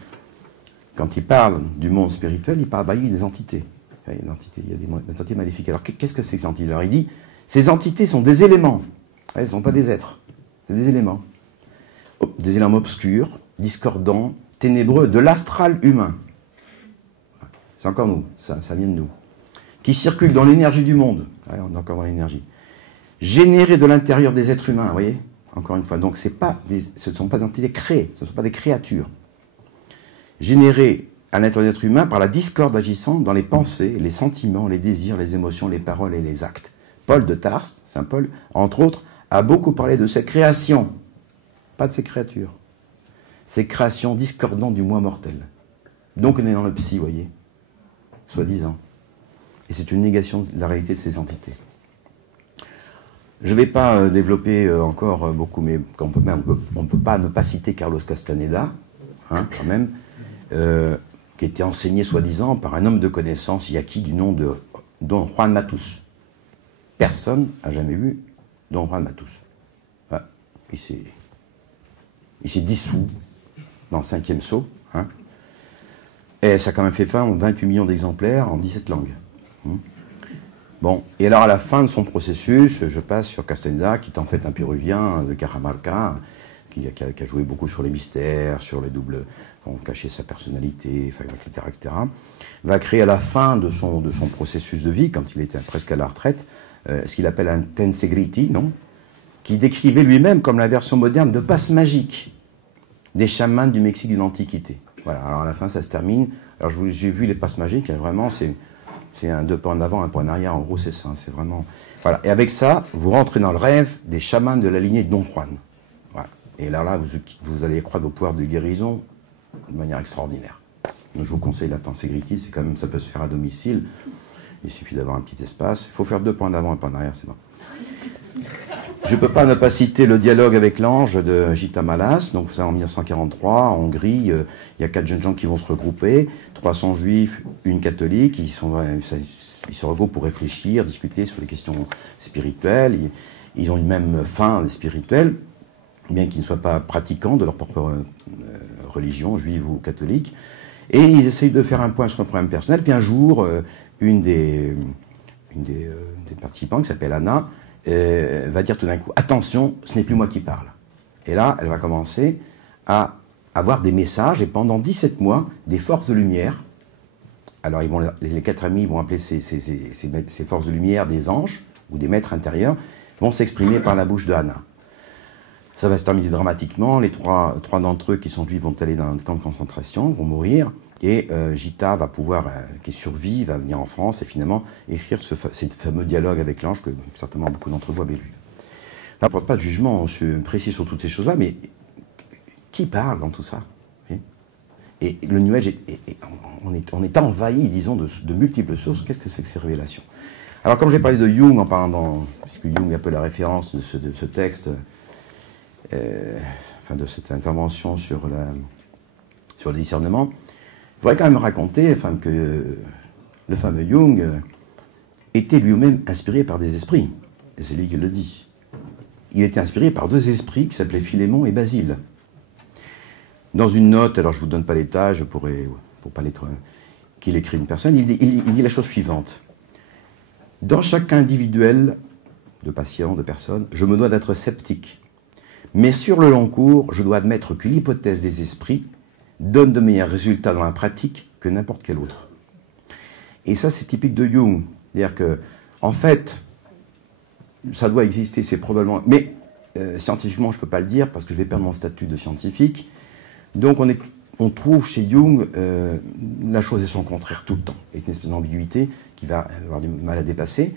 quand il parle du monde spirituel, il parle des entités. Il y a des entités maléfiques. Alors, qu'est-ce que c'est que ces entités? Alors, il dit, ces entités sont des éléments. Elles ne sont pas des êtres. C'est des éléments. Des éléments obscurs, discordants, ténébreux, de l'astral humain. C'est encore nous, ça vient de nous. Qui circulent dans l'énergie du monde. Ouais, on est encore dans l'énergie. Générés de l'intérieur des êtres humains, vous voyez? Encore une fois. Donc, ce ne sont pas des entités créées, ce ne sont pas des créatures. Générées à l'intérieur des êtres humains par la discorde agissant dans les pensées, les sentiments, les désirs, les émotions, les paroles et les actes. Paul de Tarse, Saint Paul, entre autres, a beaucoup parlé de ces créations, pas de ces créatures. Ces créations discordantes du moi mortel. Donc on est dans le psy, vous voyez, soi-disant. Et c'est une négation de la réalité de ces entités. Je ne vais pas développer encore beaucoup, mais on ne peut pas ne pas citer Carlos Castaneda, hein, quand même, qui était enseigné soi-disant par un homme de connaissance yaqui du nom de Don Juan Matus. Personne n'a jamais vu Don Juan Matus. Voilà. Il s'est dissous dans le 5e sceau. Hein. Et ça a quand même fait fin aux 28 millions d'exemplaires en 17 langues. Bon, et alors à la fin de son processus, je passe sur Castaneda, qui est en fait un péruvien de Cajamarca, qui a joué beaucoup sur les mystères, sur les doubles, cacher sa personnalité, etc., va créer à la fin de son processus de vie, quand il était presque à la retraite, ce qu'il appelle un tensegriti, non, qui décrivait lui-même comme la version moderne de passe magique des chamans du Mexique de l'Antiquité. Voilà, alors à la fin ça se termine. Alors j'ai vu les passes magiques, vraiment c'est un 2 pas en avant, 1 pas en arrière, en gros c'est ça, c'est vraiment... Voilà, et avec ça, vous rentrez dans le rêve des chamans de la lignée de Don Juan. Voilà. Et là vous allez croire vos pouvoirs de guérison de manière extraordinaire. Donc je vous conseille la tensegriti, c'est quand même, ça peut se faire à domicile, il suffit d'avoir un petit espace, il faut faire 2 pas en avant, 1 pas en arrière, c'est bon. Je ne peux pas ne pas citer le dialogue avec l'ange de Gita Malas, donc c'est en 1943, en Hongrie, il y a 4 jeunes gens qui vont se regrouper, 300 juifs, une catholique, ils se regroupent pour réfléchir, discuter sur les questions spirituelles, ils ont une même fin spirituelle, bien qu'ils ne soient pas pratiquants de leur propre religion, juive ou catholique, et ils essayent de faire un point sur leur problème personnel, puis un jour, une des participants, qui s'appelle Anna, va dire tout d'un coup, attention, ce n'est plus moi qui parle. Et là, elle va commencer à avoir des messages, et pendant 17 mois, des forces de lumière. Alors les 4 amis vont appeler ces forces de lumière des anges, ou des maîtres intérieurs, vont s'exprimer par la bouche de Anna. Ça va se terminer dramatiquement, les trois d'entre eux qui sont juifs vont aller dans un camp de concentration, vont mourir, et Gita va pouvoir, qui survit, va venir en France et finalement écrire ce fameux dialogue avec l'ange que certainement beaucoup d'entre vous avez lu. Là, on ne porte pas de jugement précis sur toutes ces choses-là, mais qui parle dans tout ça? Et le New Age, on est envahi, disons, de multiples sources. Qu'est-ce que c'est que ces révélations? Alors, comme j'ai parlé de Jung, en parlant puisque Jung est un peu la référence de ce texte, de cette intervention sur le discernement, il faudrait quand même raconter que le fameux Jung était lui-même inspiré par des esprits. Et c'est lui qui le dit. Il était inspiré par 2 esprits qui s'appelaient Philémon et Basile. Dans une note, alors je ne vous donne pas l'état, je pourrais, pour pas l'être, qu'il écrit une personne, il dit la chose suivante. Dans chaque cas individuel de patient, de personne, je me dois d'être sceptique. Mais sur le long cours, je dois admettre que l'hypothèse des esprits donne de meilleurs résultats dans la pratique que n'importe quel autre. Et ça, c'est typique de Jung. C'est-à-dire que, en fait, ça doit exister, c'est probablement... Mais scientifiquement, je ne peux pas le dire, parce que je vais perdre mon statut de scientifique. Donc, on trouve chez Jung la chose et son contraire tout le temps. Et une espèce d'ambiguïté qui va avoir du mal à dépasser.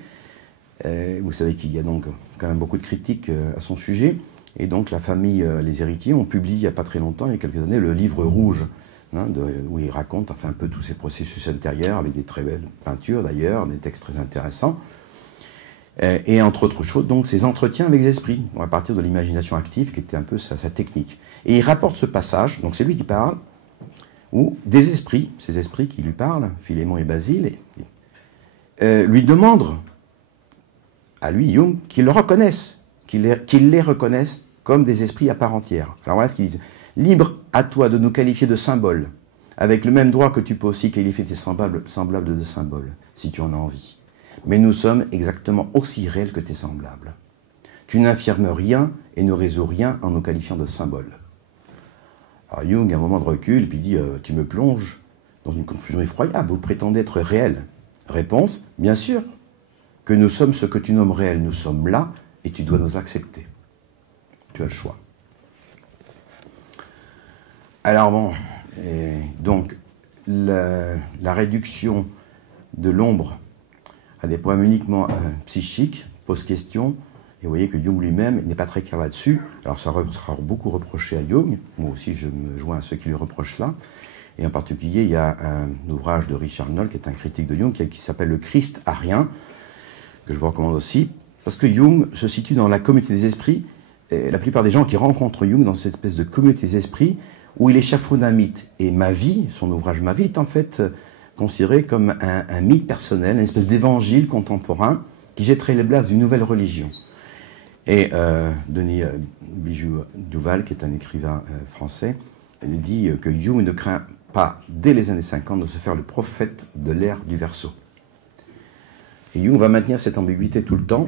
Vous savez qu'il y a donc quand même beaucoup de critiques à son sujet. Et donc la famille Les Héritiers ont publié il n'y a pas très longtemps, il y a quelques années, le livre rouge, hein, où il raconte enfin un peu tous ces processus intérieurs, avec des très belles peintures d'ailleurs, des textes très intéressants. Et entre autres choses, donc ces entretiens avec les esprits, à partir de l'imagination active, qui était un peu sa technique. Et il rapporte ce passage, donc c'est lui qui parle, où des esprits, ces esprits qui lui parlent, Philémon et Basile, lui demandent, à lui, Jung, qu'ils le reconnaissent, qu'ils les reconnaissent comme des esprits à part entière. Alors voilà ce qu'ils disent. Libre à toi de nous qualifier de symboles, avec le même droit que tu peux aussi qualifier tes semblables de symboles, si tu en as envie. Mais nous sommes exactement aussi réels que tes semblables. Tu n'affirmes rien et ne résous rien en nous qualifiant de symboles. Alors Jung a un moment de recul, et puis dit tu me plonges dans une confusion effroyable, vous prétendez être réel. Réponse, bien sûr que nous sommes ce que tu nommes réel, nous sommes là, et tu dois nous accepter. Tu as le choix. Alors bon, donc la réduction de l'ombre à des problèmes uniquement psychiques pose question, et vous voyez que Jung lui-même n'est pas très clair là-dessus. Alors ça sera beaucoup reproché à Jung, moi aussi je me joins à ceux qui lui reprochent cela, et en particulier il y a un ouvrage de Richard Knoll, qui est un critique de Jung, qui s'appelle Le Christ arien, que je vous recommande aussi, parce que Jung se situe dans la communauté des esprits, et la plupart des gens qui rencontrent Jung dans cette espèce de communauté des esprits, où il échafaude un mythe. Et Ma vie, son ouvrage Ma vie, est en fait considéré comme un mythe personnel, une espèce d'évangile contemporain qui jetterait les bases d'une nouvelle religion. Et Denis Bijou-Duval, qui est un écrivain français, il dit que Jung ne craint pas, dès les années 50, de se faire le prophète de l'ère du Verseau. Et Jung va maintenir cette ambiguïté tout le temps,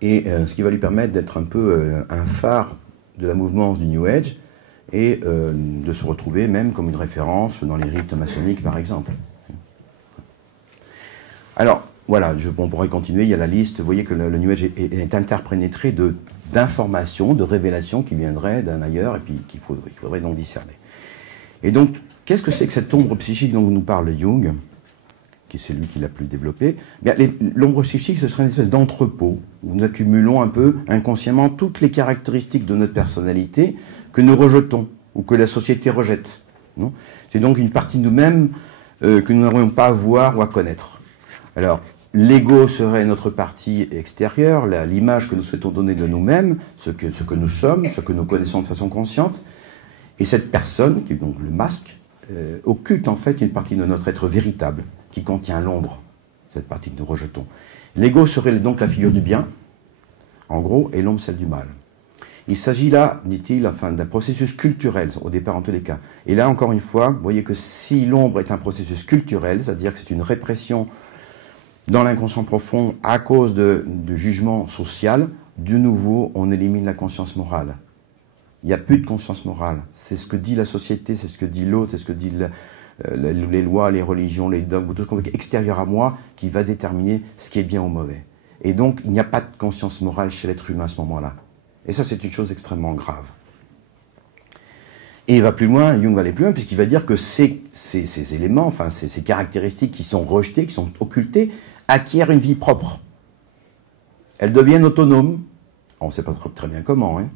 et ce qui va lui permettre d'être un peu un phare de la mouvance du New Age, et de se retrouver même comme une référence dans les rites maçonniques, par exemple. Alors, voilà, on pourrait continuer, il y a la liste. Vous voyez que le New Age est interpénétré d'informations, de révélations qui viendraient d'un ailleurs, et puis qu'il faudrait donc discerner. Et donc, qu'est-ce que c'est que cette ombre psychique dont nous parle Jung, qui est celui qui l'a plus développé? L'ombre psychique, ce serait une espèce d'entrepôt, où nous accumulons un peu inconsciemment toutes les caractéristiques de notre personnalité que nous rejetons, ou que la société rejette. C'est donc une partie de nous-mêmes que nous n'aurions pas à voir ou à connaître. Alors, l'ego serait notre partie extérieure, l'image que nous souhaitons donner de nous-mêmes, ce que nous sommes, ce que nous connaissons de façon consciente. Et cette personne, qui est donc le masque, occulte en fait une partie de notre être véritable, qui contient l'ombre, cette partie que nous rejetons. L'ego serait donc la figure du bien, en gros, et l'ombre celle du mal. Il s'agit là, dit-il, enfin, d'un processus culturel, au départ en tous les cas. Et là, encore une fois, vous voyez que si l'ombre est un processus culturel, c'est-à-dire que c'est une répression dans l'inconscient profond à cause du jugement social, de nouveau, on élimine la conscience morale. Il n'y a plus de conscience morale. C'est ce que dit la société, c'est ce que dit l'autre, c'est ce que dit les lois, les religions, les dogmes, tout ce qu'on veut extérieur à moi, qui va déterminer ce qui est bien ou mauvais. Et donc, il n'y a pas de conscience morale chez l'être humain à ce moment-là. Et ça, c'est une chose extrêmement grave. Et il va plus loin, Jung va aller plus loin, puisqu'il va dire que ces éléments, enfin ces caractéristiques qui sont rejetées, qui sont occultées, acquièrent une vie propre. Elles deviennent autonomes, on ne sait pas très bien comment, hein,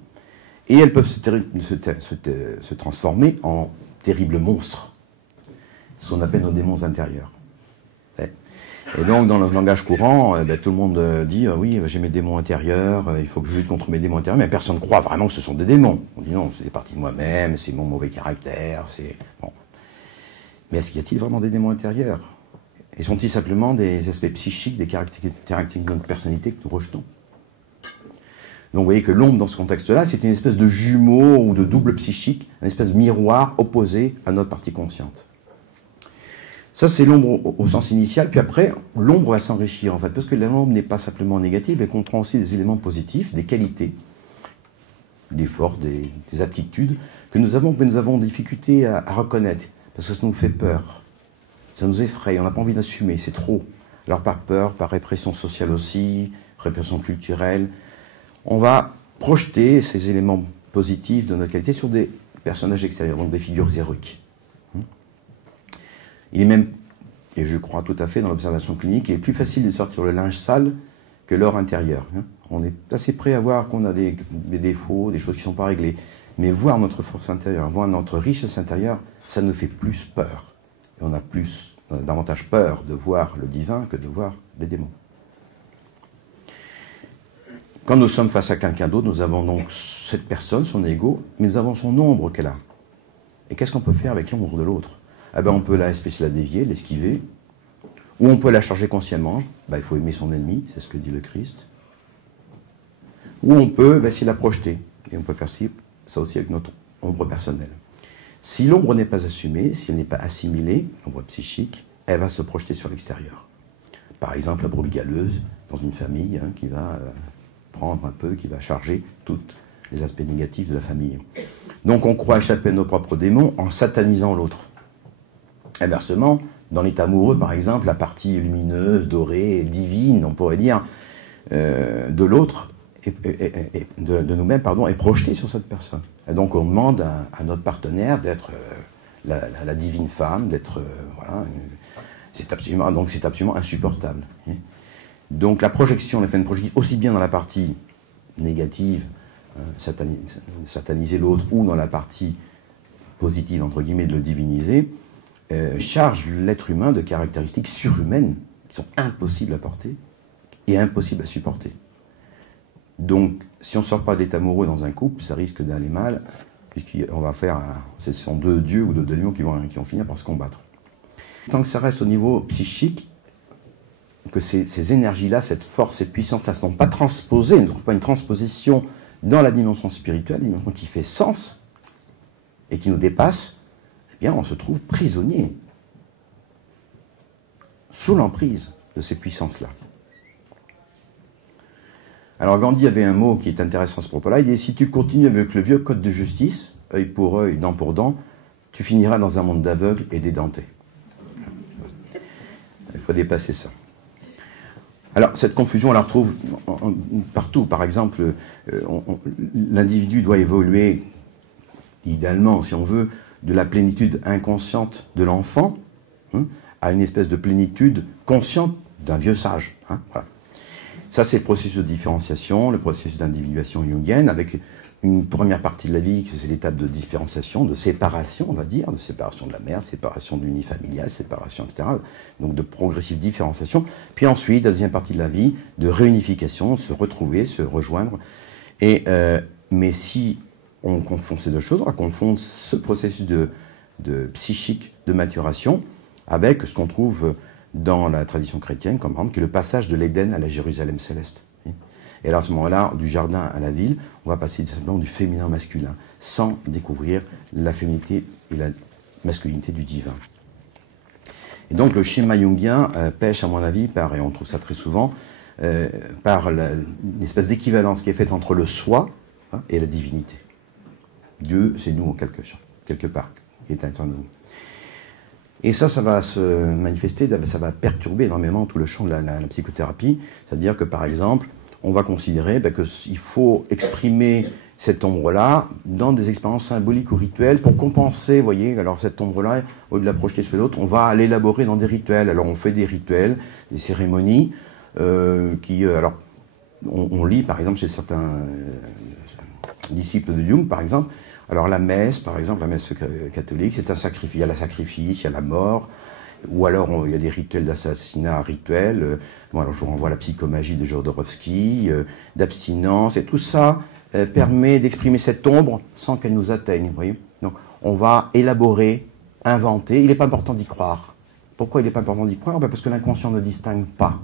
et elles peuvent se transformer en terribles monstres, ce qu'on appelle nos démons intérieurs. Et donc, dans le langage courant, tout le monde dit oui, j'ai mes démons intérieurs, il faut que je lutte contre mes démons intérieurs, mais personne ne croit vraiment que ce sont des démons. On dit non, c'est des parties de moi-même, c'est mon mauvais caractère, c'est... Bon. Mais est-ce qu'il y a-t-il vraiment des démons intérieurs? Et sont-ils simplement des aspects psychiques, des caractéristiques de notre personnalité que nous rejetons? Donc vous voyez que l'ombre, dans ce contexte-là, c'est une espèce de jumeau ou de double psychique, une espèce de miroir opposé à notre partie consciente. Ça, c'est l'ombre au sens initial, puis après, l'ombre va s'enrichir, en fait, parce que l'ombre n'est pas simplement négative, elle comprend aussi des éléments positifs, des qualités, des forces, des aptitudes, que nous avons difficulté à reconnaître, parce que ça nous fait peur, ça nous effraie, on n'a pas envie d'assumer, c'est trop. Alors par peur, par répression sociale aussi, répression culturelle, on va projeter ces éléments positifs de notre qualité sur des personnages extérieurs, donc des figures héroïques. Il est même, et je crois tout à fait dans l'observation clinique, il est plus facile de sortir le linge sale que l'or intérieur. Hein. On est assez prêt à voir qu'on a des défauts, des choses qui ne sont pas réglées. Mais voir notre force intérieure, voir notre richesse intérieure, ça nous fait plus peur. Et on a davantage peur de voir le divin que de voir les démons. Quand nous sommes face à quelqu'un d'autre, nous avons donc cette personne, son ego, mais nous avons son ombre qu'elle a. Et qu'est-ce qu'on peut faire avec l'ombre de l'autre? Eh ben, on peut la dévier, l'esquiver, ou on peut la charger consciemment. Ben, il faut aimer son ennemi, c'est ce que dit le Christ. Ou on peut essayer de la projeter. Et on peut faire ça aussi avec notre ombre personnelle. Si l'ombre n'est pas assumée, si elle n'est pas assimilée, l'ombre psychique, elle va se projeter sur l'extérieur. Par exemple, la brebis galeuse dans une famille qui va prendre un peu, qui va charger tous les aspects négatifs de la famille. Donc on croit échapper à nos propres démons en satanisant l'autre. Inversement, dans l'état amoureux, par exemple, la partie lumineuse, dorée, divine, on pourrait dire, de l'autre, de nous-mêmes, est projetée sur cette personne. Et donc on demande à notre partenaire d'être la divine femme, d'être... voilà, c'est absolument insupportable. Donc la projection, l'effet de projection, aussi bien dans la partie négative, sataniser l'autre, ou dans la partie positive, entre guillemets, de le diviniser, charge l'être humain de caractéristiques surhumaines qui sont impossibles à porter et impossibles à supporter. Donc, si on ne sort pas de l'état amoureux dans un couple, ça risque d'aller mal, puisqu'on va faire... ce sont deux dieux ou deux démons qui vont finir par se combattre. Tant que ça reste au niveau psychique, que ces énergies-là, cette force, cette puissance-là ne sont pas transposées, ne trouvent pas une transposition dans la dimension spirituelle, la dimension qui fait sens et qui nous dépasse, eh bien, on se trouve prisonnier, sous l'emprise de ces puissances-là. Alors Gandhi avait un mot qui est intéressant à ce propos-là, il dit « Si tu continues avec le vieux code de justice, œil pour œil, dent pour dent, tu finiras dans un monde d'aveugles et d'édentés. » Il faut dépasser ça. Alors, cette confusion, on la retrouve partout. Par exemple, l'individu doit évoluer, idéalement, si on veut, de la plénitude inconsciente de l'enfant à une espèce de plénitude consciente d'un vieux sage. Voilà. Ça, c'est le processus de différenciation, le processus d'individuation jungienne, avec une première partie de la vie, c'est l'étape de différenciation, de séparation, on va dire, de séparation de la mère, séparation de l'unifamilial, séparation, etc. Donc de progressive différenciation. Puis ensuite, la deuxième partie de la vie, de réunification, se retrouver, se rejoindre. Mais si on confond ces deux choses, on va confondre ce processus de psychique de maturation avec ce qu'on trouve dans la tradition chrétienne, comme par exemple, qui est le passage de l'Éden à la Jérusalem céleste. Et alors à ce moment-là, du jardin à la ville, on va passer simplement du féminin au masculin, sans découvrir la féminité et la masculinité du divin. Et donc le schéma jungien pêche, à mon avis, et on trouve ça très souvent, par une espèce d'équivalence qui est faite entre le soi et la divinité. Dieu, c'est nous en quelque part, qui est à l'intérieur de nous. Et ça va se manifester, ça va perturber énormément tout le champ de la psychothérapie, c'est-à-dire que par exemple, on va considérer qu'il faut exprimer cette ombre-là dans des expériences symboliques ou rituelles pour compenser, vous voyez, alors cette ombre-là, au lieu de la projeter sur l'autre, on va l'élaborer dans des rituels. Alors on fait des rituels, des cérémonies, alors on lit par exemple chez certains disciples de Jung, par exemple, alors la messe, par exemple, la messe catholique, c'est un sacrifice, il y a le sacrifice, il y a la mort, ou alors il y a des rituels d'assassinat rituels, alors je vous renvoie à la psychomagie de Jodorowsky, d'abstinence, et tout ça permet d'exprimer cette ombre sans qu'elle nous atteigne, vous voyez. Donc on va élaborer, inventer, il n'est pas important d'y croire. Pourquoi il n'est pas important d'y croire? Parce que l'inconscient ne distingue pas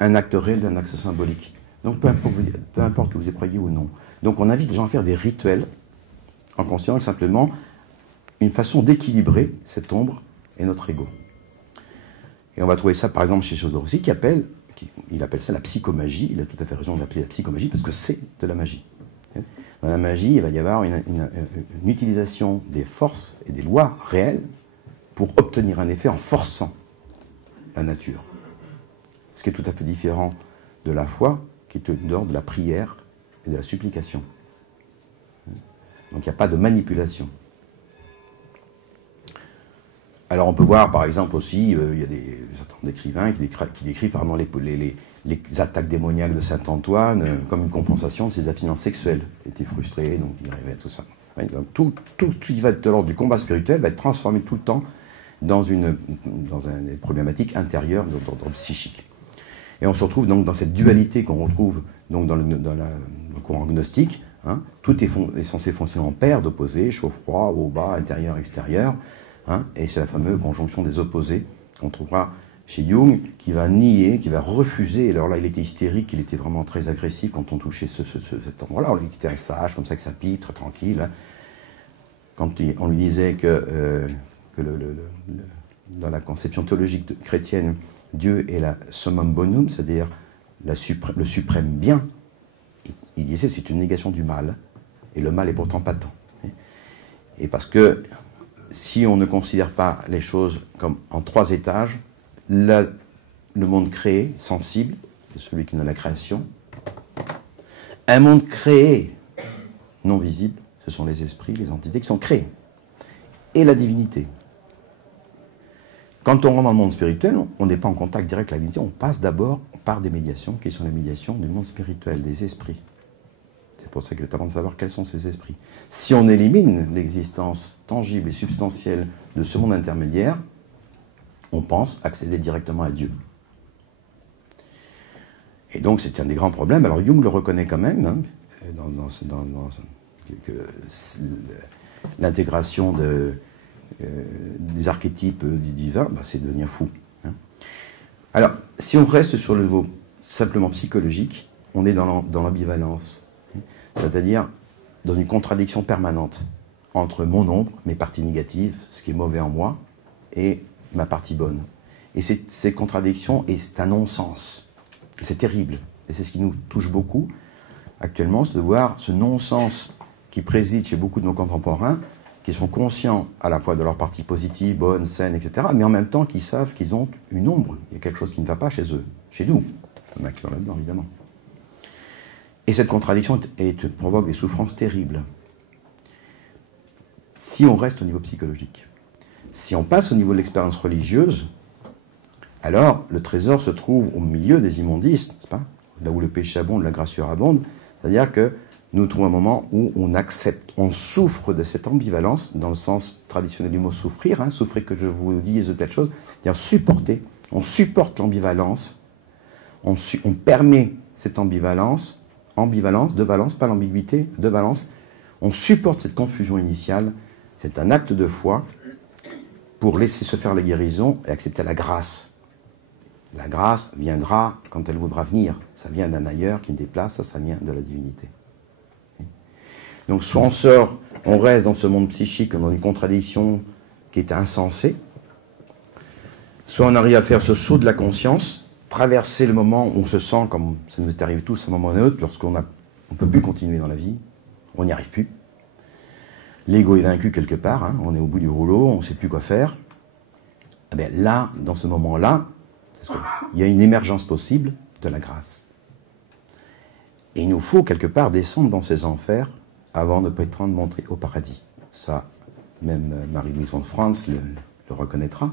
un acte réel d'un acte symbolique. Donc peu importe que vous y croyez ou non. Donc on invite les gens à faire des rituels en conscience, simplement une façon d'équilibrer cette ombre et notre ego. Et on va trouver ça par exemple chez Jodorowsky il appelle ça la psychomagie, il a tout à fait raison de l'appeler la psychomagie parce que c'est de la magie. Dans la magie, il va y avoir une utilisation des forces et des lois réelles pour obtenir un effet en forçant la nature. Ce qui est tout à fait différent de la foi, qui est de l'ordre de la prière et de la supplication. Donc il n'y a pas de manipulation. Alors on peut voir par exemple aussi, il y a certains écrivains qui décrivent vraiment les les attaques démoniaques de saint Antoine comme une compensation de ses abstinences sexuelles. Il était frustré, donc il arrivait à tout ça. Donc, tout ce qui va être de l'ordre du combat spirituel va être transformé tout le temps dans une problématique intérieure d'ordre psychique. Et on se retrouve donc dans cette dualité qu'on retrouve donc dans le courant gnostique. Hein, tout est censé fonctionner en paire d'opposés, chaud-froid, haut-bas, intérieur, extérieur. Hein, et c'est la fameuse conjonction des opposés qu'on trouvera chez Jung, qui va nier, qui va refuser. Alors là, il était hystérique, il était vraiment très agressif quand on touchait cet endroit-là. On lui était un sage, comme ça que ça pipe, très tranquille. Hein. Quand on lui disait que dans la conception théologique chrétienne, Dieu est la summum bonum, c'est-à-dire le suprême bien, il disait c'est une négation du mal, et le mal est pourtant patent. Et parce que si on ne considère pas les choses comme en 3 étages, le monde créé, sensible, c'est celui qui est dans la création. Un monde créé, non visible, ce sont les esprits, les entités qui sont créés. Et la divinité. Quand on rentre dans le monde spirituel, on n'est pas en contact direct avec la divinité, on passe d'abord par des médiations qui sont les médiations du monde spirituel, des esprits. C'est pour ça qu'il est important de savoir quels sont ces esprits. Si on élimine l'existence tangible et substantielle de ce monde intermédiaire, on pense accéder directement à Dieu. Et donc c'est un des grands problèmes. Alors Jung le reconnaît quand même, hein, que l'intégration des archétypes du divin, c'est de devenir fou. Hein. Alors, si on reste sur le niveau simplement psychologique, on est dans l'ambivalence, c'est-à-dire dans une contradiction permanente entre mon ombre, mes parties négatives, ce qui est mauvais en moi, et ma partie bonne. Et cette contradiction est un non-sens. C'est terrible. Et c'est ce qui nous touche beaucoup actuellement, c'est de voir ce non-sens qui préside chez beaucoup de nos contemporains, qui sont conscients à la fois de leur partie positive, bonne, saine, etc., mais en même temps qui savent qu'ils ont une ombre. Il y a quelque chose qui ne va pas chez eux, chez nous. Il y en a qui sont là-dedans, évidemment. Et cette contradiction provoque des souffrances terribles. Si on reste au niveau psychologique, si on passe au niveau de l'expérience religieuse, alors le trésor se trouve au milieu des immondices, n'est-ce pas ? Là où le péché abonde, la grâce surabonde, c'est-à-dire que nous trouvons un moment où on accepte, on souffre de cette ambivalence, dans le sens traditionnel du mot souffrir, hein, souffrir que je vous dise de telle chose, c'est-à-dire supporter, on supporte l'ambivalence, on permet cette ambivalence, de valence, pas l'ambiguïté, de valence, on supporte cette confusion initiale, c'est un acte de foi pour laisser se faire la guérison et accepter la grâce. La grâce viendra quand elle voudra venir, ça vient d'un ailleurs qui me déplace, ça vient de la divinité. Donc soit on sort, on reste dans ce monde psychique, dans une contradiction qui est insensée, soit on arrive à faire ce saut de la conscience, traverser le moment où on se sent, comme ça nous est arrivé tous à un moment neutre, lorsqu'on ne peut plus continuer dans la vie, on n'y arrive plus. L'ego est vaincu quelque part, hein, on est au bout du rouleau, on ne sait plus quoi faire. Eh bien là, dans ce moment-là, il y a une émergence possible de la grâce. Et il nous faut quelque part descendre dans ces enfers avant de peut-être monter au paradis. Ça, même Marie-Louise von Franz le reconnaîtra.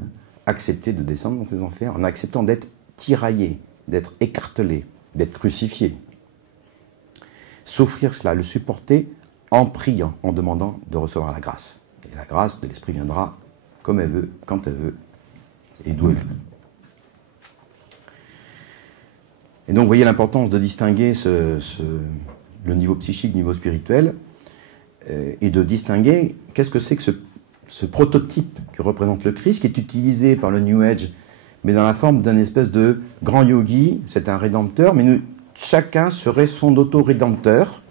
Hein. Accepter de descendre dans ces enfers en acceptant d'être tiraillé, d'être écartelé, d'être crucifié. Souffrir cela, le supporter en priant, en demandant de recevoir la grâce. Et la grâce de l'Esprit viendra comme elle veut, quand elle veut, et d'où elle veut. Et donc, vous voyez l'importance de distinguer le niveau psychique, le niveau spirituel, et de distinguer qu'est-ce que c'est que ce prototype que représente le Christ, qui est utilisé par le New Age, mais dans la forme d'un espèce de grand yogi, c'est un rédempteur, mais chacun serait son auto-rédempteur.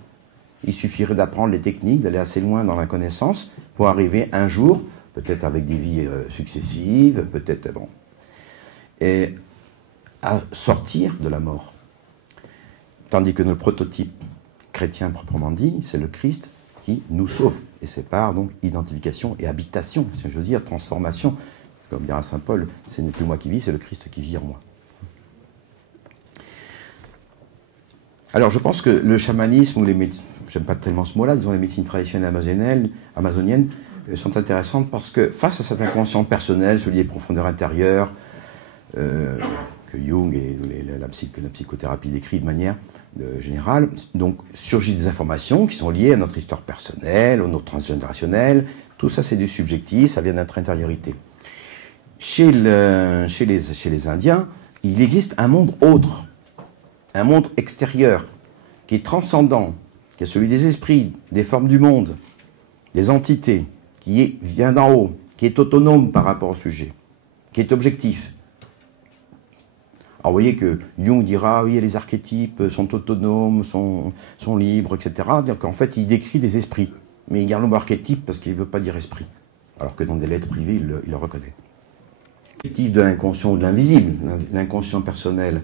Il suffirait d'apprendre les techniques, d'aller assez loin dans la connaissance, pour arriver un jour, peut-être avec des vies successives, peut-être, et à sortir de la mort. Tandis que notre prototype chrétien proprement dit, c'est le Christ qui nous sauve et sépare donc identification et habitation, si je veux dire, transformation. Comme dira saint Paul, ce n'est plus moi qui vis, c'est le Christ qui vit en moi. Alors je pense que le chamanisme ou les médecines, j'aime pas tellement ce mot-là, disons les médecines traditionnelles amazoniennes sont intéressantes parce que face à cet inconscient personnel, celui des profondeurs intérieures, que Jung et la psychothérapie décrit de manière générale. Donc surgissent des informations qui sont liées à notre histoire personnelle, au notre transgénérationnel. Tout ça, c'est du subjectif, ça vient de notre intériorité. Chez les Indiens, il existe un monde autre, un monde extérieur, qui est transcendant, qui est celui des esprits, des formes du monde, des entités, vient d'en haut, qui est autonome par rapport au sujet, qui est objectif. Alors vous voyez que Jung dira, oui, les archétypes sont autonomes, sont libres, etc. Donc en fait, il décrit des esprits, mais il garde le mot archétype parce qu'il ne veut pas dire esprit, alors que dans des lettres privées, il le reconnaît. L'objectif de l'inconscient ou de l'invisible, l'inconscient personnel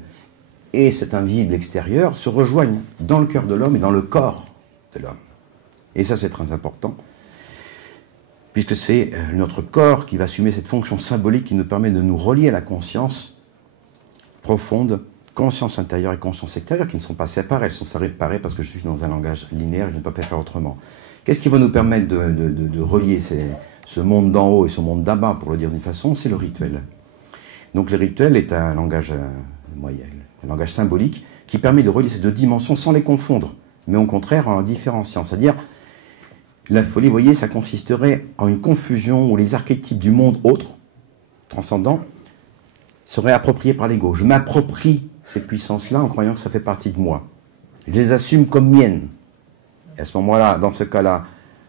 et cet invisible extérieur se rejoignent dans le cœur de l'homme et dans le corps de l'homme. Et ça, c'est très important, puisque c'est notre corps qui va assumer cette fonction symbolique qui nous permet de nous relier à la conscience profonde, conscience intérieure et conscience extérieure, qui ne sont pas séparées, elles sont séparées parce que je suis dans un langage linéaire, je ne peux pas faire autrement. Qu'est-ce qui va nous permettre de relier ce monde d'en haut et ce monde d'en bas, pour le dire d'une façon? C'est le rituel. Donc le rituel est un langage moyen, un langage symbolique qui permet de relier ces deux dimensions sans les confondre, mais au contraire en différenciant. C'est-à-dire, la folie, vous voyez, ça consisterait en une confusion où les archétypes du monde autre, transcendant, seraient appropriés par l'ego. Je m'approprie ces puissances-là en croyant que ça fait partie de moi. Je les assume comme miennes. Et à ce moment-là, dans ce cas-là,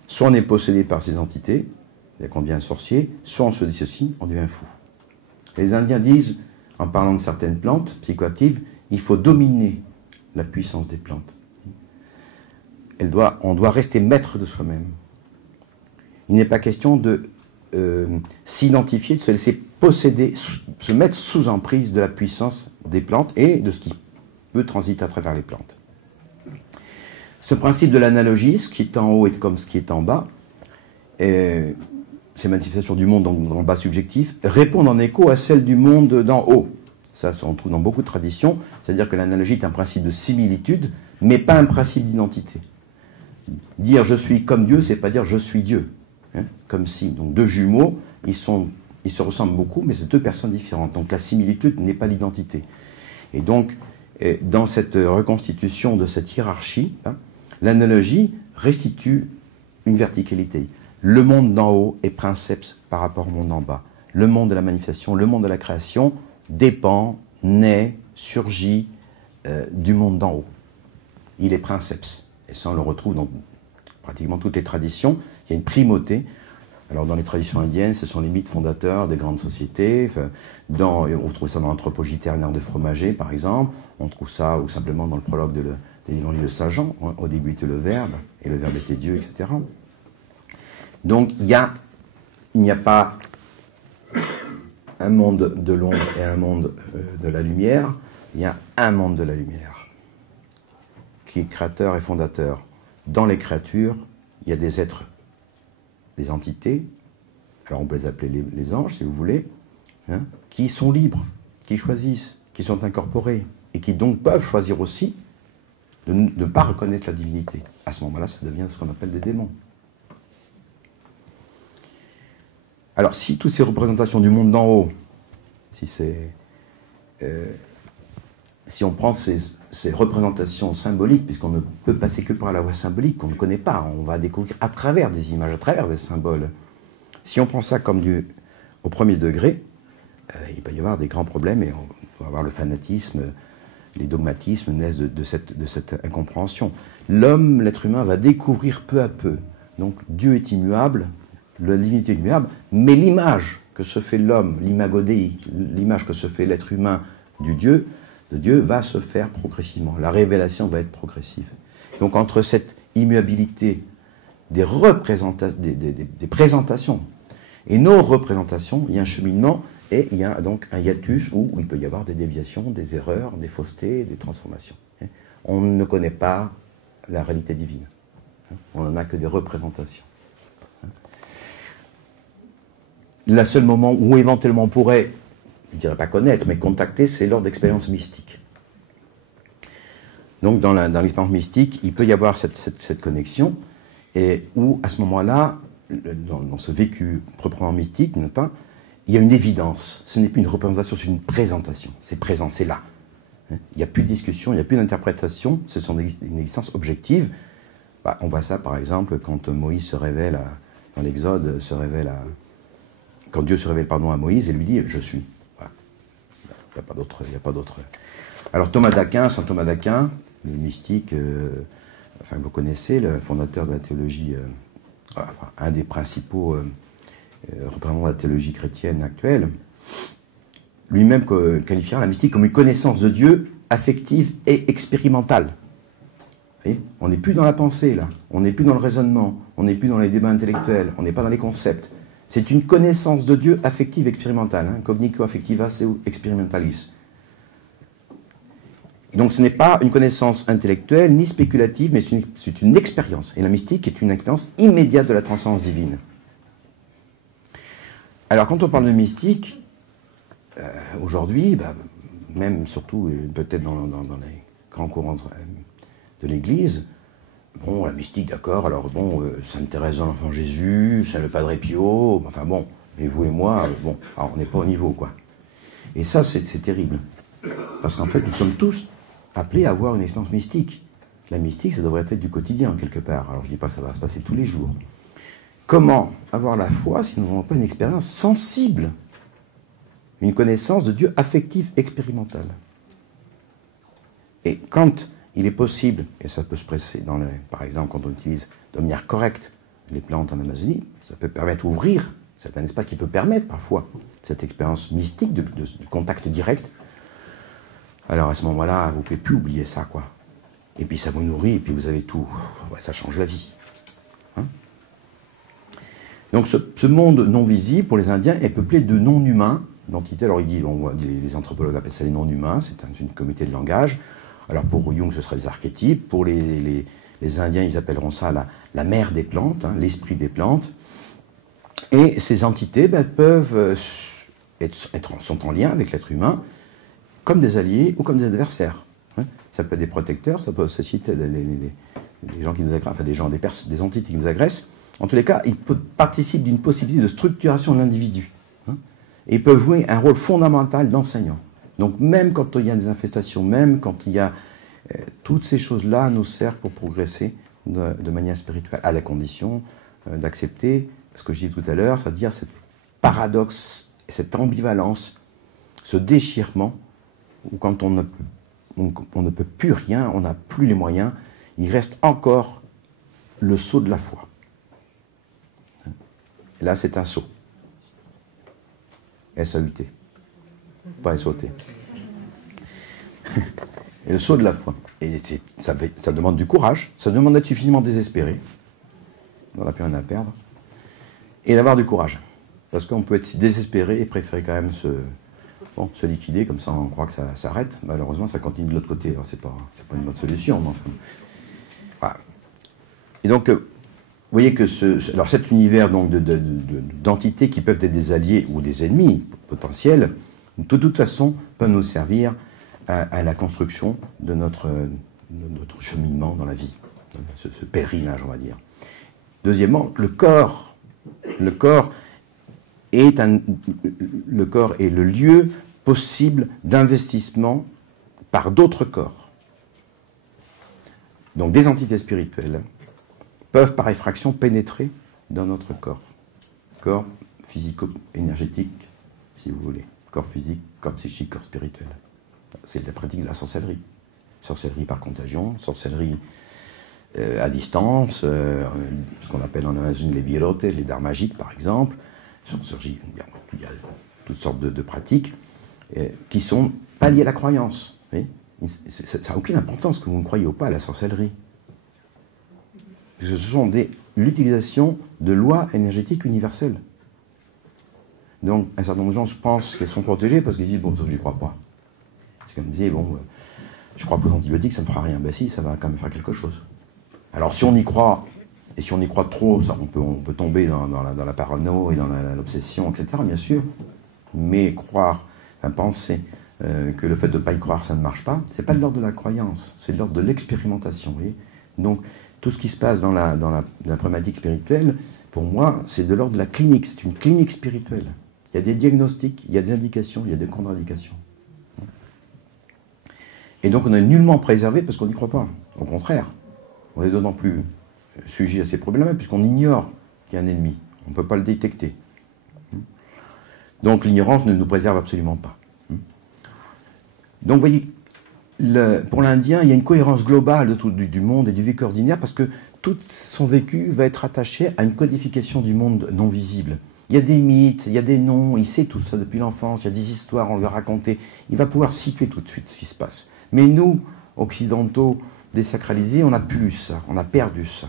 soit on est possédé par ces entités, et qu'on devient un sorcier, soit on se dissocie, on devient fou. Les Indiens disent, en parlant de certaines plantes psychoactives, il faut dominer la puissance des plantes. On doit rester maître de soi-même. Il n'est pas question de s'identifier, de se laisser posséder, se mettre sous emprise de la puissance des plantes et de ce qui peut transiter à travers les plantes. Ce principe de l'analogie, ce qui est en haut est comme ce qui est en bas, ces manifestations du monde en bas subjectif, répondent en écho à celles du monde d'en haut. Ça, on trouve dans beaucoup de traditions, c'est-à-dire que l'analogie est un principe de similitude, mais pas un principe d'identité. Dire je suis comme Dieu, c'est pas dire je suis Dieu. Hein, comme si, donc deux jumeaux, ils se ressemblent beaucoup, mais c'est deux personnes différentes. Donc la similitude n'est pas l'identité. Et donc, dans cette reconstitution de cette hiérarchie, hein, l'analogie restitue une verticalité. Le monde d'en haut est princeps par rapport au monde d'en bas. Le monde de la manifestation, le monde de la création dépend, naît, surgit du monde d'en haut. Il est princeps. Et ça, on le retrouve dans pratiquement toutes les traditions. Il y a une primauté. Alors, dans les traditions indiennes, ce sont les mythes fondateurs des grandes sociétés. On trouve ça dans l'anthropologie ternaire de Fromager, par exemple. On trouve ça, ou simplement dans le prologue de l'évangile de Saint Jean. Hein. Au début était le Verbe, et le Verbe était Dieu, etc. Donc, il n'y a pas un monde de l'ombre et un monde de la lumière. Il y a un monde de la lumière, qui est créateur et fondateur. Dans les créatures, il y a des êtres, des entités, alors on peut les appeler les anges si vous voulez, hein, qui sont libres, qui choisissent, qui sont incorporés, et qui donc peuvent choisir aussi de ne pas reconnaître la divinité. À ce moment-là, ça devient ce qu'on appelle des démons. Alors si toutes ces représentations du monde d'en haut, si on prend ces représentations symboliques, puisqu'on ne peut passer que par la voie symbolique, qu'on ne connaît pas, on va découvrir à travers des images, à travers des symboles. Si on prend ça comme au premier degré, il peut y avoir des grands problèmes et on va avoir le fanatisme, les dogmatismes naissent de cette incompréhension. L'homme, l'être humain, va découvrir peu à peu. Donc Dieu est immuable, la divinité est immuable, mais l'image que se fait l'homme, l'imago Dei, l'image que se fait l'être humain de Dieu va se faire progressivement. La révélation va être progressive. Donc entre cette immuabilité des présentations et nos représentations, il y a un cheminement et il y a donc un hiatus où il peut y avoir des déviations, des erreurs, des faussetés, des transformations. On ne connaît pas la réalité divine. On n'en a que des représentations. Le seul moment où éventuellement on pourrait, je ne dirais pas connaître, mais contacter, c'est lors d'expériences mystiques. Donc dans l'expérience mystique, il peut y avoir cette connexion, et où à ce moment-là, dans ce vécu proprement mystique, n'est-ce pas, il y a une évidence. Ce n'est plus une représentation, c'est une présentation. C'est présent, c'est là. Il n'y a plus de discussion, il n'y a plus d'interprétation, ce sont une existence objective. Bah, on voit ça par exemple quand Moïse se révèle, dans l'Exode, quand Dieu se révèle à Moïse et lui dit « je suis ». Voilà. Il n'y a pas d'autre. Alors Thomas d'Aquin, saint Thomas d'Aquin, le mystique, enfin vous connaissez, le fondateur de la théologie, enfin, un des principaux représentants de la théologie chrétienne actuelle, lui-même qualifiera la mystique comme une connaissance de Dieu affective et expérimentale. Vous voyez, on n'est plus dans la pensée, là. On n'est plus dans le raisonnement. On n'est plus dans les débats intellectuels. On n'est pas dans les concepts. C'est une connaissance de Dieu affective et expérimentale. Hein, cognico affectiva seu experimentalis. Donc ce n'est pas une connaissance intellectuelle ni spéculative, mais c'est une expérience. Et la mystique est une expérience immédiate de la transcendance divine. Alors quand on parle de mystique, aujourd'hui, bah, même surtout peut-être dans les grands courants de l'Église, bon, la mystique, d'accord, alors bon, Sainte Thérèse de l'Enfant Jésus, Saint le Padre Pio, enfin bon, mais vous et moi, bon, alors on n'est pas au niveau, quoi. Et ça, c'est terrible. Parce qu'en fait, nous sommes tous appelés à avoir une expérience mystique. La mystique, ça devrait être du quotidien, quelque part. Alors je ne dis pas que ça va se passer tous les jours. Comment avoir la foi si nous n'avons pas une expérience sensible, une connaissance de Dieu affective, expérimentale? Et quand il est possible, et ça peut se presser par exemple quand on utilise de manière correcte les plantes en Amazonie, ça peut permettre d'ouvrir, c'est un espace qui peut permettre parfois cette expérience mystique de contact direct. Alors à ce moment-là, vous ne pouvez plus oublier ça, quoi. Et puis ça vous nourrit, et puis vous avez tout. Ouais, ça change la vie. Hein? Donc ce monde non visible, pour les Indiens, est peuplé de non-humains, d'entités. Alors les anthropologues appellent ça les non-humains, c'est une communauté de langage. Alors pour Jung, ce serait des archétypes. Pour les Indiens, ils appelleront ça la mère des plantes, hein, l'esprit des plantes. Et ces entités peuvent sont en lien avec l'être humain, comme des alliés ou comme des adversaires. Hein. Ça peut être des protecteurs, ça peut aussi être des gens qui nous agressent, enfin des entités qui nous agressent. En tous les cas, ils participent d'une possibilité de structuration de l'individu. Hein, et ils peuvent jouer un rôle fondamental d'enseignant. Donc même quand il y a des infestations, même quand il y a... toutes ces choses-là nous servent pour progresser de manière spirituelle, à la condition d'accepter ce que je dis tout à l'heure, c'est-à-dire ce paradoxe, cette ambivalence, ce déchirement, où quand on ne peut plus rien, on n'a plus les moyens, il reste encore le sceau de la foi. Et là, c'est un sceau. S-A-U-T. Pas S-O-T. Et le sceau de la foi. Et ça demande du courage, ça demande d'être suffisamment désespéré. On n'a plus rien à perdre. Et d'avoir du courage. Parce qu'on peut être désespéré et préférer quand même se liquider, comme ça on croit que ça s'arrête. Malheureusement, ça continue de l'autre côté. Alors, c'est pas une bonne solution, mais enfin. Voilà. Et donc, vous voyez que alors cet univers d'entités qui peuvent être des alliés ou des ennemis potentiels, de toute façon, peuvent nous servir à la construction de notre cheminement dans la vie, ce pèlerinage, on va dire. Deuxièmement, le corps est le lieu possible d'investissement par d'autres corps. Donc des entités spirituelles peuvent par effraction pénétrer dans notre corps. Corps physico-énergétique, si vous voulez. Corps physique, corps psychique, corps spirituel. C'est la pratique de la sorcellerie. Sorcellerie par contagion, sorcellerie à distance, ce qu'on appelle en Amazonie les virotes, les dards magiques par exemple. Il y a toutes sortes de pratiques qui sont pas liées à la croyance. Ça n'a aucune importance que vous ne croyez ou pas à la sorcellerie. Parce que ce sont l'utilisation de lois énergétiques universelles. Donc un certain nombre de gens pensent qu'elles sont protégées parce qu'ils disent « bon, ça, j'y crois pas ». C'est comme dire « bon, je crois qu'aux antibiotiques, ça ne fera rien ». Ben si, ça va quand même faire quelque chose. Alors si on y croit, et si on y croit trop, ça, on peut tomber dans la parano et dans l'obsession, etc., bien sûr. Mais penser que le fait de ne pas y croire, ça ne marche pas, c'est pas de l'ordre de la croyance, c'est de l'ordre de l'expérimentation. Vous voyez. Donc tout ce qui se passe dans la problématique spirituelle, pour moi, c'est de l'ordre de la clinique, c'est une clinique spirituelle. Il y a des diagnostics, il y a des indications, il y a des contre-indications. Et donc on n'est nullement préservé parce qu'on n'y croit pas. Au contraire, on est d'autant plus sujet à ces problèmes puisqu'on ignore qu'il y a un ennemi. On ne peut pas le détecter. Donc l'ignorance ne nous préserve absolument pas. Donc vous voyez, pour l'Indien, il y a une cohérence globale de tout, du monde et du vécu ordinaire parce que tout son vécu va être attaché à une codification du monde non visible. Il y a des mythes, il y a des noms, il sait tout ça depuis l'enfance, il y a des histoires, on lui a raconté. Il va pouvoir situer tout de suite ce qui se passe. Mais nous, occidentaux, désacralisés, on n'a plus ça, on a perdu ça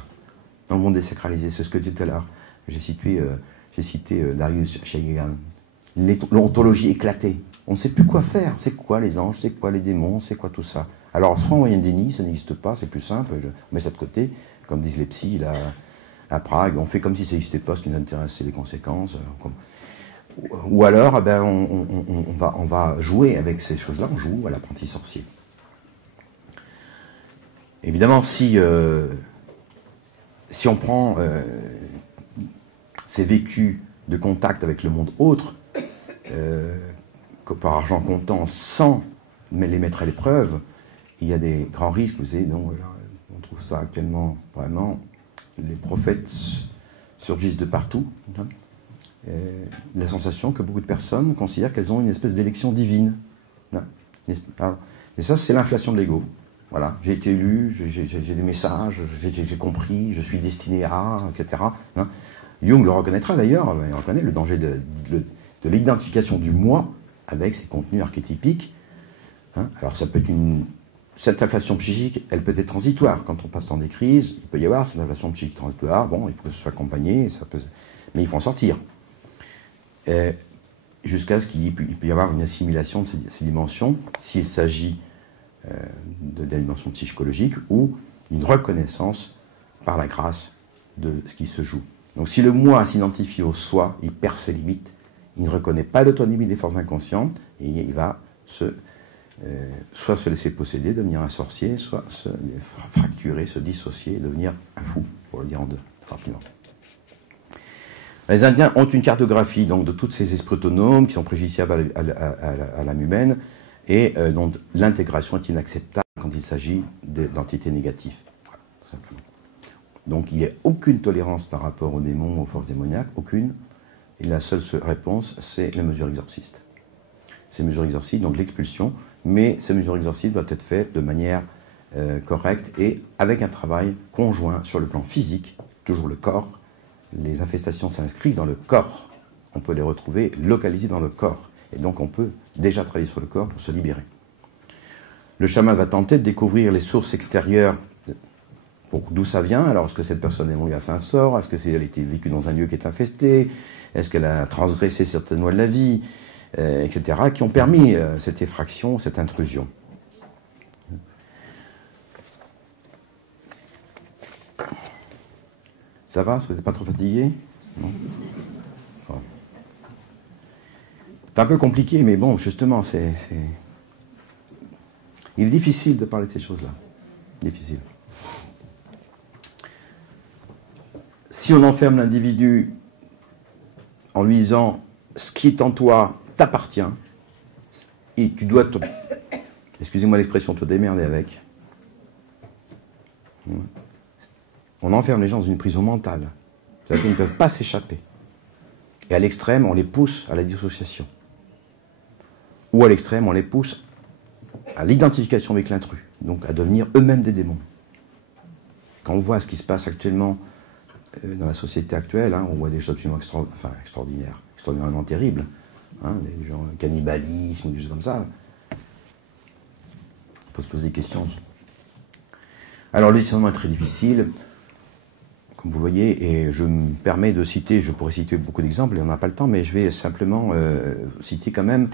dans le monde désacralisé. C'est ce que je disais tout à l'heure. J'ai cité Darius Shayegan. L'ontologie éclatée. On ne sait plus quoi faire. C'est quoi les anges, c'est quoi les démons, c'est quoi tout ça. Alors, soit on moyen déni, ça n'existe pas, c'est plus simple, on met ça de côté, comme disent les psys là, à Prague, on fait comme si ça n'existait pas, ce qui nous intéresse, c'est les conséquences. Ou alors, ben, on va jouer avec ces choses-là, on joue à l'apprenti sorcier. Évidemment, si on prend ces vécus de contact avec le monde autre, que par argent comptant, sans les mettre à l'épreuve, il y a des grands risques. Vous savez, donc, on trouve ça actuellement, vraiment, les prophètes surgissent de partout. Hein, la sensation que beaucoup de personnes considèrent qu'elles ont une espèce d'élection divine. Hein, et ça, c'est l'inflation de l'ego. Voilà, j'ai été élu, j'ai des messages, j'ai compris, je suis destiné à, etc. Hein. Jung le reconnaîtra d'ailleurs, il reconnaît le danger de l'identification du moi avec ses contenus archétypiques. Hein. Alors ça peut être cette inflation psychique, elle peut être transitoire. Quand on passe dans des crises, il peut y avoir cette inflation psychique transitoire. Bon, il faut que ce soit accompagné, mais il faut en sortir. Jusqu'à ce qu'il peut y avoir une assimilation de ces dimensions, s'il s'agit de la dimension psychologique ou une reconnaissance par la grâce de ce qui se joue. Donc si le moi s'identifie au soi, il perd ses limites, il ne reconnaît pas l'autonomie des forces inconscientes et il va soit se laisser posséder, devenir un sorcier, soit se fracturer, se dissocier, devenir un fou, pour le dire en deux, rapidement. Les Indiens ont une cartographie donc, de tous ces esprits autonomes qui sont préjudiciables à l'âme humaine et dont l'intégration est inacceptable quand il s'agit d'entités négatives. Voilà, tout simplement. Donc il n'y a aucune tolérance par rapport aux démons, aux forces démoniaques, aucune. Et la seule réponse, c'est les mesures exorcistes. Ces mesures exorcistes, donc l'expulsion, mais ces mesures exorcistes doivent être faites de manière correcte et avec un travail conjoint sur le plan physique, toujours le corps. Les infestations s'inscrivent dans le corps. On peut les retrouver localisées dans le corps. Et donc on peut déjà travailler sur le corps pour se libérer. Le chaman va tenter de découvrir les sources extérieures, d'où ça vient. Alors est-ce que cette personne lui a fait un sort? Est-ce qu'elle a été vécue dans un lieu qui est infesté? Est-ce qu'elle a transgressé certaines lois de la vie, etc., qui ont permis cette effraction, cette intrusion. Ça va? Vous n'êtes pas trop fatigué? Non? Bon. C'est un peu compliqué, mais bon, justement, il est difficile de parler de ces choses-là. Difficile. Si on enferme l'individu en lui disant « ce qui est en toi t'appartient » et tu dois excusez-moi l'expression, te démerder avec. On enferme les gens dans une prison mentale. C'est-à-dire qu'ils ne peuvent pas s'échapper. Et à l'extrême, on les pousse à la dissociation. Ou à l'extrême, on les pousse à l'identification avec l'intrus, donc à devenir eux-mêmes des démons. Quand on voit ce qui se passe actuellement dans la société actuelle, hein, on voit des choses absolument extraordinaires, extraordinairement terribles, hein, des gens, cannibalisme, des choses comme ça. On peut se poser des questions. Alors le discernement est très difficile, comme vous le voyez, et je me permets de citer, je pourrais citer beaucoup d'exemples, et on n'a pas le temps, mais je vais simplement citer quand même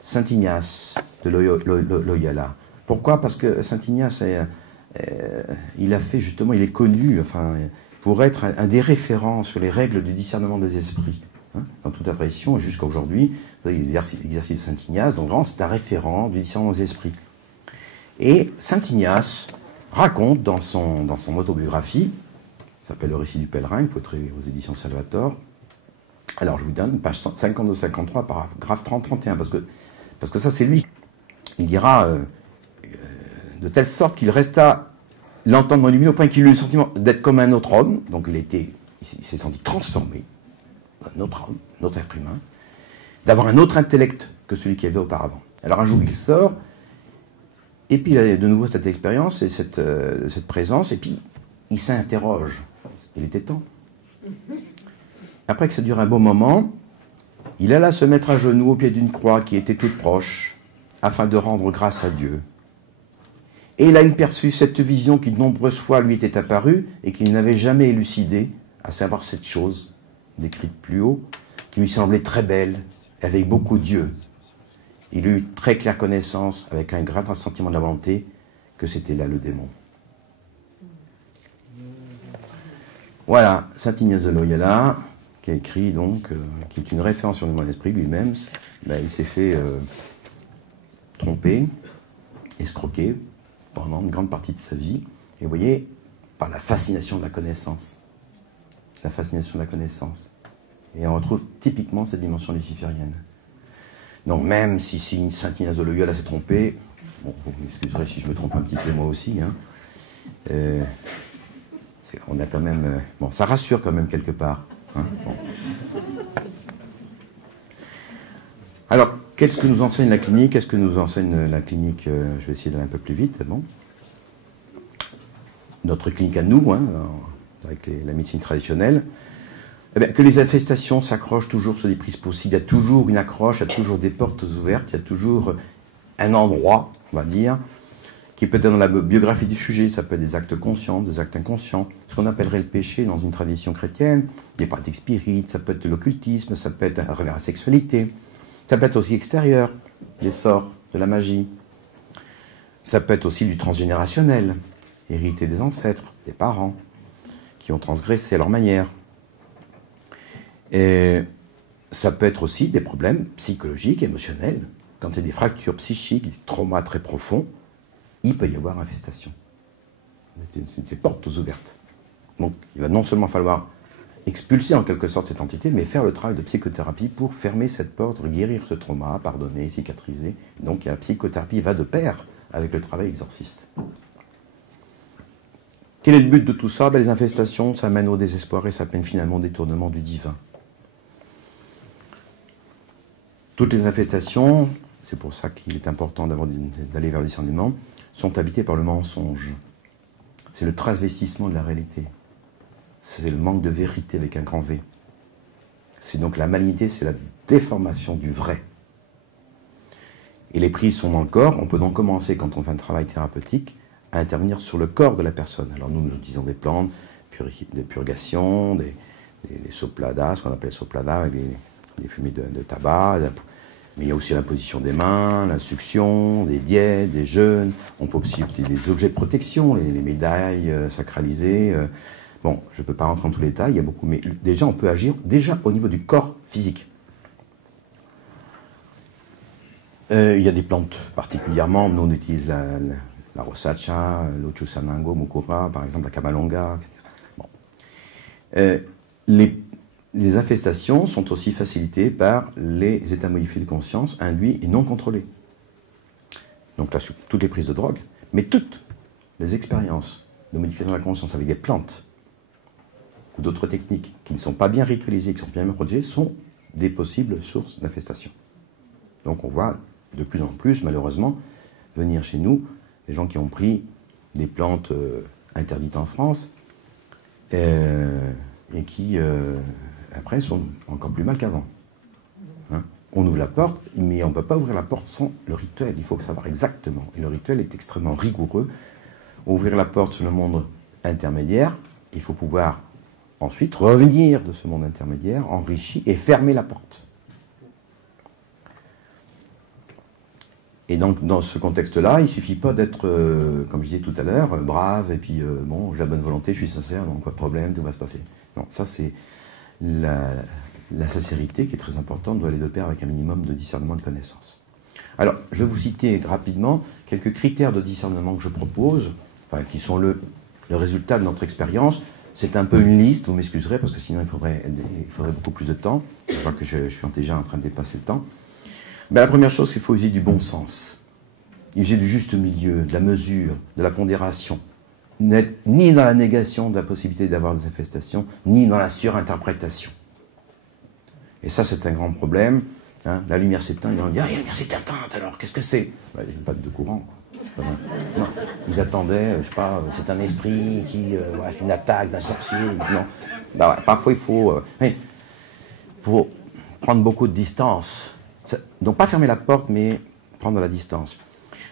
Saint Ignace de Loyola. Pourquoi? Parce que Saint Ignace, il a fait justement, il est connu, enfin, pour être un des référents sur les règles du discernement des esprits. Hein, dans toute la tradition, et jusqu'à aujourd'hui, l'exercice de Saint Ignace, donc vraiment, c'est un référent du discernement des esprits. Et Saint Ignace raconte dans son autobiographie, ça s'appelle Le récit du pèlerin, il faut être aux éditions Salvator, Alors, je vous donne page 52-53, paragraphe 30-31, parce que ça, c'est lui. Il dira de telle sorte qu'il resta l'entendement lumineux au point qu'il eut le sentiment d'être comme un autre homme. Donc, il s'est senti transformé, un autre homme, un autre être humain, d'avoir un autre intellect que celui qu'il y avait auparavant. Alors, un jour, il sort, et puis il a de nouveau cette expérience et cette présence, et puis il s'interroge. Il était temps. Après que ça dure un bon moment, il alla se mettre à genoux au pied d'une croix qui était toute proche, afin de rendre grâce à Dieu. Et il a perçu cette vision qui de nombreuses fois lui était apparue et qu'il n'avait jamais élucidée, à savoir cette chose, décrite plus haut, qui lui semblait très belle, avec beaucoup d'yeux. Il eut très claire connaissance, avec un grand sentiment de la volonté, que c'était là le démon. Voilà, saint Ignace de Loyola, qui a écrit donc, qui est une référence sur le monde esprit lui-même. Ben, il s'est fait tromper, escroquer pendant une grande partie de sa vie. Et vous voyez, par la fascination de la connaissance. La fascination de la connaissance. Et on retrouve typiquement cette dimension luciférienne. Donc même si saint Ignace de Loyola s'est trompé, bon, vous m'excuserez si je me trompe un petit peu moi aussi, hein, on a quand même... bon, ça rassure quand même quelque part. Hein, bon. Alors, qu'est-ce que nous enseigne la clinique? Qu'est-ce que nous enseigne la clinique? Je vais essayer d'aller un peu plus vite. Bon. Notre clinique à nous, hein, avec la médecine traditionnelle, eh bien, que les infestations s'accrochent toujours sur des prises possibles. Il y a toujours une accroche, il y a toujours des portes ouvertes, il y a toujours un endroit, on va dire, qui peut être dans la biographie du sujet. Ça peut être des actes conscients, des actes inconscients, ce qu'on appellerait le péché dans une tradition chrétienne, des pratiques spirites, ça peut être de l'occultisme, ça peut être un regard à la sexualité, ça peut être aussi extérieur, des sorts, de la magie. Ça peut être aussi du transgénérationnel, hérité des ancêtres, des parents, qui ont transgressé à leur manière. Et ça peut être aussi des problèmes psychologiques, émotionnels. Quand il y a des fractures psychiques, des traumas très profonds, il peut y avoir infestation. C'est des portes ouvertes. Donc, il va non seulement falloir expulser en quelque sorte cette entité, mais faire le travail de psychothérapie pour fermer cette porte, guérir ce trauma, pardonner, cicatriser. Donc, la psychothérapie va de pair avec le travail exorciste. Quel est le but de tout ça? Les infestations, ça mène au désespoir et ça mène finalement au détournement du divin. Toutes les infestations, c'est pour ça qu'il est important d'aller vers le discernement, sont habitées par le mensonge. C'est le travestissement de la réalité. C'est le manque de vérité avec un grand V. C'est donc la malignité, c'est la déformation du vrai. Et les prises sont dans le corps. On peut donc commencer, quand on fait un travail thérapeutique, à intervenir sur le corps de la personne. Alors nous utilisons des plantes, de purgation, des sopladas, ce qu'on appelle sopladas, avec des fumées de tabac, mais il y a aussi l'imposition des mains, l'insuction, des diètes, des jeûnes. On peut aussi utiliser des objets de protection, les médailles sacralisées. Bon, je ne peux pas rentrer dans tous les détails, il y a beaucoup, mais déjà on peut agir déjà au niveau du corps physique. Il y a des plantes particulièrement, nous on utilise la rosacha, l'ochusanango, mukura, par exemple la kamalonga, etc. Bon. Les infestations sont aussi facilitées par les états modifiés de conscience induits et non contrôlés. Donc là, sur toutes les prises de drogue, mais toutes les expériences de modification de la conscience avec des plantes ou d'autres techniques qui ne sont pas bien ritualisées, qui sont bien protégées, sont des possibles sources d'infestation. Donc on voit de plus en plus, malheureusement, venir chez nous des gens qui ont pris des plantes interdites en France et qui... après, sont encore plus mal qu'avant. Hein? On ouvre la porte, mais on ne peut pas ouvrir la porte sans le rituel. Il faut savoir exactement. Et le rituel est extrêmement rigoureux. Ouvrir la porte sur le monde intermédiaire, il faut pouvoir ensuite revenir de ce monde intermédiaire, enrichi, et fermer la porte. Et donc, dans ce contexte-là, il ne suffit pas d'être, comme je disais tout à l'heure, brave, et puis, bon, j'ai la bonne volonté, je suis sincère, donc pas de problème, tout va se passer. Non, ça c'est... La sincérité, qui est très importante, doit aller de pair avec un minimum de discernement et de connaissance. Alors, je vais vous citer rapidement quelques critères de discernement que je propose, enfin, qui sont le résultat de notre expérience. C'est un peu une liste, vous m'excuserez, parce que sinon il faudrait beaucoup plus de temps. Je vois que je suis déjà en train de dépasser le temps. Ben, la première chose, il faut user du bon sens. User du juste milieu, de la mesure, de la pondération. N'être ni dans la négation de la possibilité d'avoir des manifestations, ni dans la surinterprétation. Et ça, c'est un grand problème. Hein. La lumière s'éteint, ils vont dire « Ah, la lumière s'est éteinte, alors qu'est-ce que c'est ?» Ben, il n'y a pas de courant, quoi. Non. Ils attendaient, je sais pas, c'est un esprit qui fait une attaque d'un sorcier. Non. Ben, ouais, parfois, il faut prendre beaucoup de distance. Donc, pas fermer la porte, mais prendre la distance.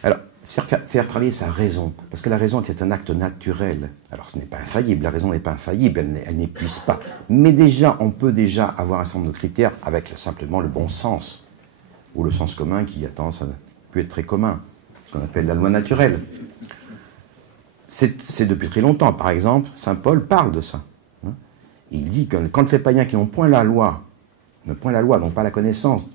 Alors, faire travailler sa raison, parce que la raison est un acte naturel. Alors, ce n'est pas infaillible, la raison n'est pas infaillible, elle n'épuise pas. Mais déjà, on peut déjà avoir un certain nombre de critères avec simplement le bon sens, ou le sens commun qui a tendance à peut être très commun, ce qu'on appelle la loi naturelle. C'est depuis très longtemps. Par exemple, saint Paul parle de ça. Hein. Il dit que quand les païens qui n'ont point la loi, n'ont pas la connaissance,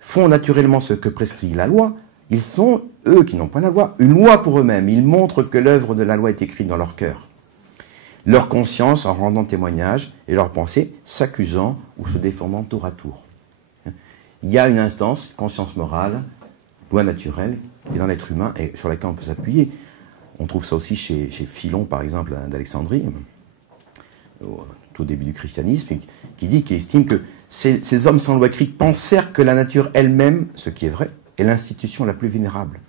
font naturellement ce que prescrit la loi, ils sont, eux qui n'ont pas la loi, une loi pour eux-mêmes. Ils montrent que l'œuvre de la loi est écrite dans leur cœur. Leur conscience en rendant témoignage et leur pensée s'accusant ou se déformant tour à tour. Il y a une instance, conscience morale, loi naturelle, qui est dans l'être humain et sur laquelle on peut s'appuyer. On trouve ça aussi chez Philon, par exemple, d'Alexandrie, au début du christianisme, qui estime que ces hommes sans loi écrite pensèrent que la nature elle-même, ce qui est vrai, est l'institution la plus vénérable.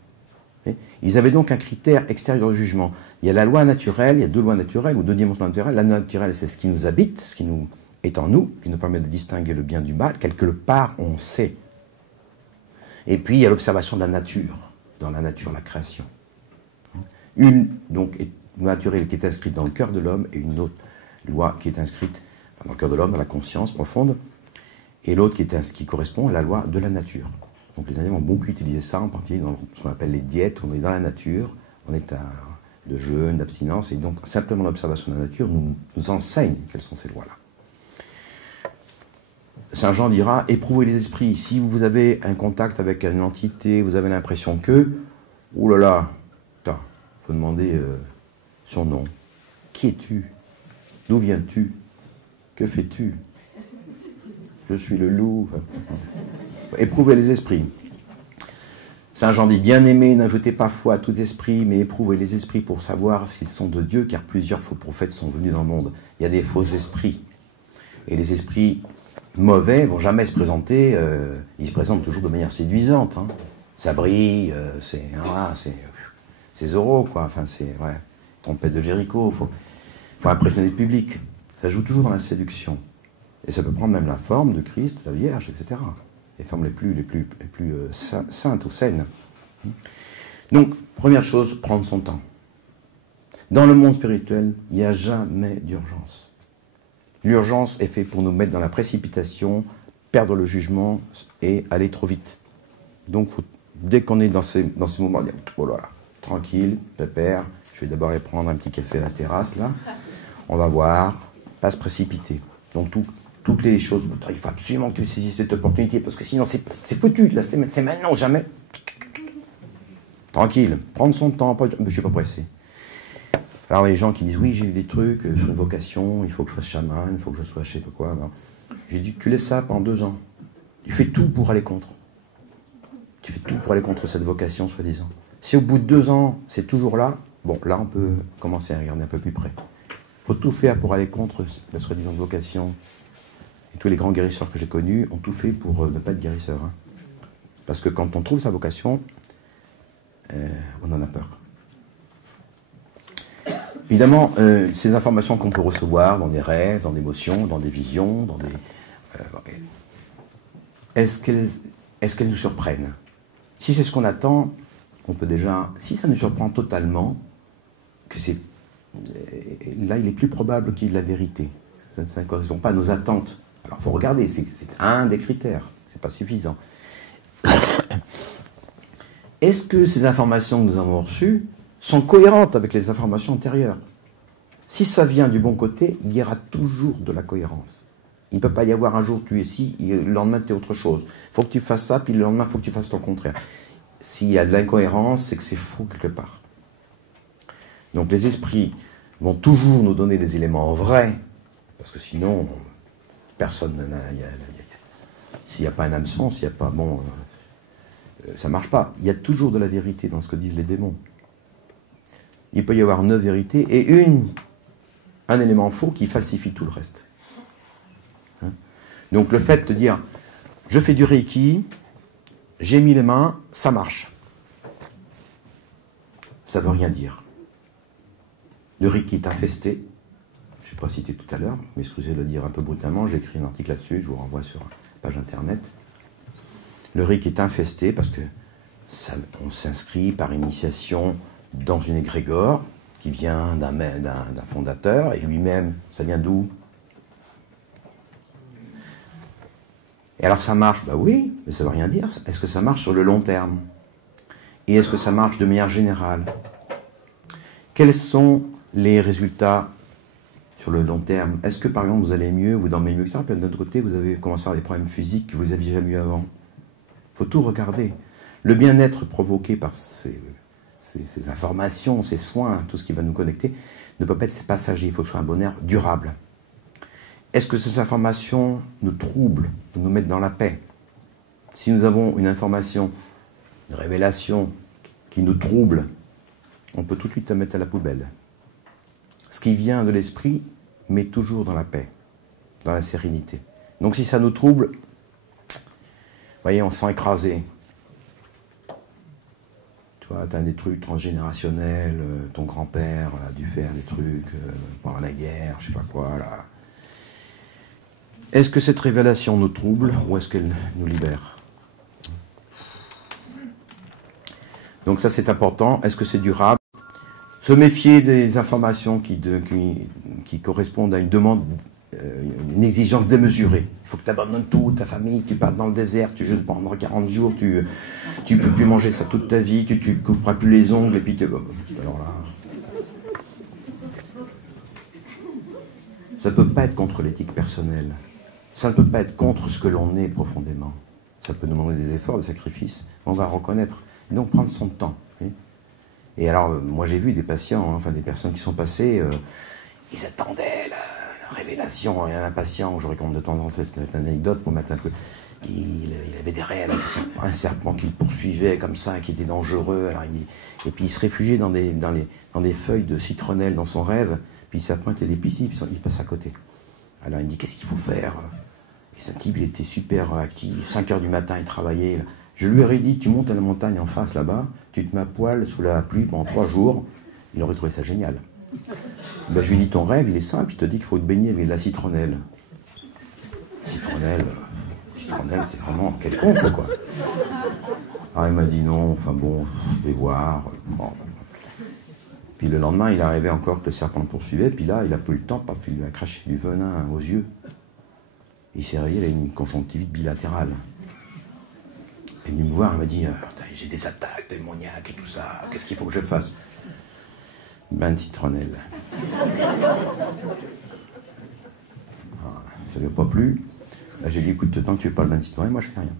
Ils avaient donc un critère extérieur au jugement. Il y a la loi naturelle, il y a deux lois naturelles ou deux dimensions naturelles. La loi naturelle, c'est ce qui nous habite, ce qui nous est en nous, qui nous permet de distinguer le bien du mal. Quelque part, on sait. Et puis, il y a l'observation de la nature, dans la nature, la création. Une, donc, naturelle qui est inscrite dans le cœur de l'homme et une autre loi qui est inscrite dans le cœur de l'homme, dans la conscience profonde, et l'autre qui correspond à la loi de la nature. Donc les Indiens ont beaucoup utilisé ça, en particulier dans ce qu'on appelle les diètes, où on est dans la nature, on est de jeûne, d'abstinence, et donc simplement l'observation de la nature nous enseigne quelles sont ces lois-là. Saint Jean dira, éprouvez les esprits. Si vous avez un contact avec une entité, vous avez l'impression que, oh là là, il faut demander son nom. Qui es-tu? D'où viens-tu? Que fais-tu? Je suis le loup. Éprouvez les esprits. Saint Jean dit, bien-aimés, n'ajoutez pas foi à tout esprit, mais éprouvez les esprits pour savoir s'ils sont de Dieu, car plusieurs faux prophètes sont venus dans le monde. Il y a des faux esprits. Et les esprits mauvais ne vont jamais se présenter, ils se présentent toujours de manière séduisante. Hein. Ça brille, c'est Zorro, quoi. Enfin, c'est, ouais, trompette de Jéricho. Faut impressionner le public. Ça joue toujours dans la séduction. Et ça peut prendre même la forme de Christ, de la Vierge, etc. Les formes les plus saintes ou saines. Donc, première chose, prendre son temps. Dans le monde spirituel, il n'y a jamais d'urgence. L'urgence est faite pour nous mettre dans la précipitation, perdre le jugement et aller trop vite. Donc, dès qu'on est dans ces moments, dire, oh là là, tranquille, pépère, je vais d'abord aller prendre un petit café à la terrasse, là. On va voir, pas se précipiter. Donc, toutes les choses, il faut absolument que tu saisisses cette opportunité, parce que sinon, c'est foutu, là, c'est maintenant, jamais. Tranquille, prendre son temps, je ne suis pas pressé. Alors, les gens qui disent, oui, j'ai eu des trucs sur une vocation, il faut que je sois chaman, il faut que je sois je sais pas quoi. J'ai dit, tu laisses ça pendant 2 ans. Tu fais tout pour aller contre. Tu fais tout pour aller contre cette vocation, soi-disant. Si au bout de 2 ans, c'est toujours là, bon, là, on peut commencer à regarder un peu plus près. Il faut tout faire pour aller contre la soi-disant vocation. Et tous les grands guérisseurs que j'ai connus ont tout fait pour ne pas être guérisseurs. Hein. Parce que quand on trouve sa vocation, on en a peur. Évidemment, ces informations qu'on peut recevoir dans des rêves, dans des émotions, dans des visions, est-ce qu'elles nous surprennent? Si c'est ce qu'on attend, on peut déjà... Si ça nous surprend totalement, là, il est plus probable qu'il y ait de la vérité. Ça ne correspond pas à nos attentes. Alors, il faut regarder, c'est un des critères. Ce n'est pas suffisant. Est-ce que ces informations que nous avons reçues sont cohérentes avec les informations antérieures? Si ça vient du bon côté, il y aura toujours de la cohérence. Il ne peut pas y avoir un jour tu es ci, et le lendemain tu es autre chose. Il faut que tu fasses ça, puis le lendemain il faut que tu fasses ton contraire. S'il y a de l'incohérence, c'est que c'est faux quelque part. Donc les esprits vont toujours nous donner des éléments vrais, parce que sinon, personne n'a... S'il n'y a pas un hameçon, s'il n'y a pas... Bon, ça ne marche pas. Il y a toujours de la vérité dans ce que disent les démons. Il peut y avoir 9 vérités et un élément faux qui falsifie tout le reste. Hein? Donc le fait de dire, je fais du Reiki, j'ai mis les mains, ça marche. Ça ne veut rien dire. Le Reiki est infesté. Je ne sais pas citer tout à l'heure, mais excusez de le dire un peu brutalement, j'ai écrit un article là-dessus, je vous renvoie sur une page internet. Le Reiki est infesté parce que on s'inscrit par initiation dans une égrégore qui vient d'un fondateur, et lui-même, ça vient d'où? Et alors ça marche? Bah oui, mais ça ne veut rien dire. Est-ce que ça marche sur le long terme? Et est-ce que ça marche de manière générale? Quels sont les résultats sur le long terme? Est-ce que par exemple vous allez mieux, vous dormez mieux que ça, puis de l'autre côté vous avez commencé à avoir des problèmes physiques que vous n'aviez jamais eu avant? Il faut tout regarder. Le bien-être provoqué par ces informations, ces soins, tout ce qui va nous connecter, ne peut pas être passager, il faut que ce soit un bonheur durable. Est-ce que ces informations nous troublent, nous mettent dans la paix? Si nous avons une information, une révélation qui nous trouble, on peut tout de suite la mettre à la poubelle. Ce qui vient de l'esprit met toujours dans la paix, dans la sérénité. Donc si ça nous trouble, vous voyez, on se sent écrasé. Tu vois, tu as des trucs transgénérationnels, ton grand-père a dû faire des trucs pendant la guerre, je sais pas quoi, là. Est-ce que cette révélation nous trouble ou est-ce qu'elle nous libère? Donc ça c'est important. Est-ce que c'est durable? Se méfier des informations qui correspondent à une demande, une exigence démesurée. Il faut que tu abandonnes tout, ta famille, tu pars dans le désert, tu jeûnes pendant 40 jours, tu ne peux plus manger ça toute ta vie, tu ne couperas plus les ongles, et puis alors là... Ça ne peut pas être contre l'éthique personnelle. Ça ne peut pas être contre ce que l'on est profondément. Ça peut demander des efforts, des sacrifices. On va reconnaître. Et donc prendre son temps. Et alors, moi j'ai vu des patients, enfin des personnes qui sont passées, ils attendaient la révélation. Il y a un patient, je raconte de temps en temps cette anecdote pour mettre un peu... Il avait des rêves, un serpent qui le poursuivait comme ça, qui était dangereux. Alors, et puis il se réfugiait dans des feuilles de citronnelle dans son rêve. Puis ça pointe les piscines, puis il passe à côté. Alors il me dit, qu'est-ce qu'il faut faire? Et ce type, il était super actif, 5 heures du matin, il travaillait. Là. Je lui aurais dit, tu montes à la montagne en face là-bas, tu te mets à poil sous la pluie pendant 3 jours. Il aurait trouvé ça génial. Ben, je lui ai dit, ton rêve, il est simple, il te dit qu'il faut te baigner avec de la citronnelle. Citronnelle, c'est vraiment quelconque, quoi. Alors il m'a dit, non, enfin bon, je vais voir. Bon. Puis le lendemain, il arrivait encore que le serpent le poursuivait, puis là, il n'a plus le temps, paf, il lui a craché du venin aux yeux. Il s'est réveillé, il a une conjonctivite bilatérale. Il est venu me voir, il m'a dit, j'ai des attaques démoniaques et tout ça, qu'est-ce qu'il faut que je fasse? Bain de citronnelle. Ça ne lui a pas plu. Là, j'ai dit, écoute, tant que tu ne fais pas le bain de citronnelle, moi je fais rien.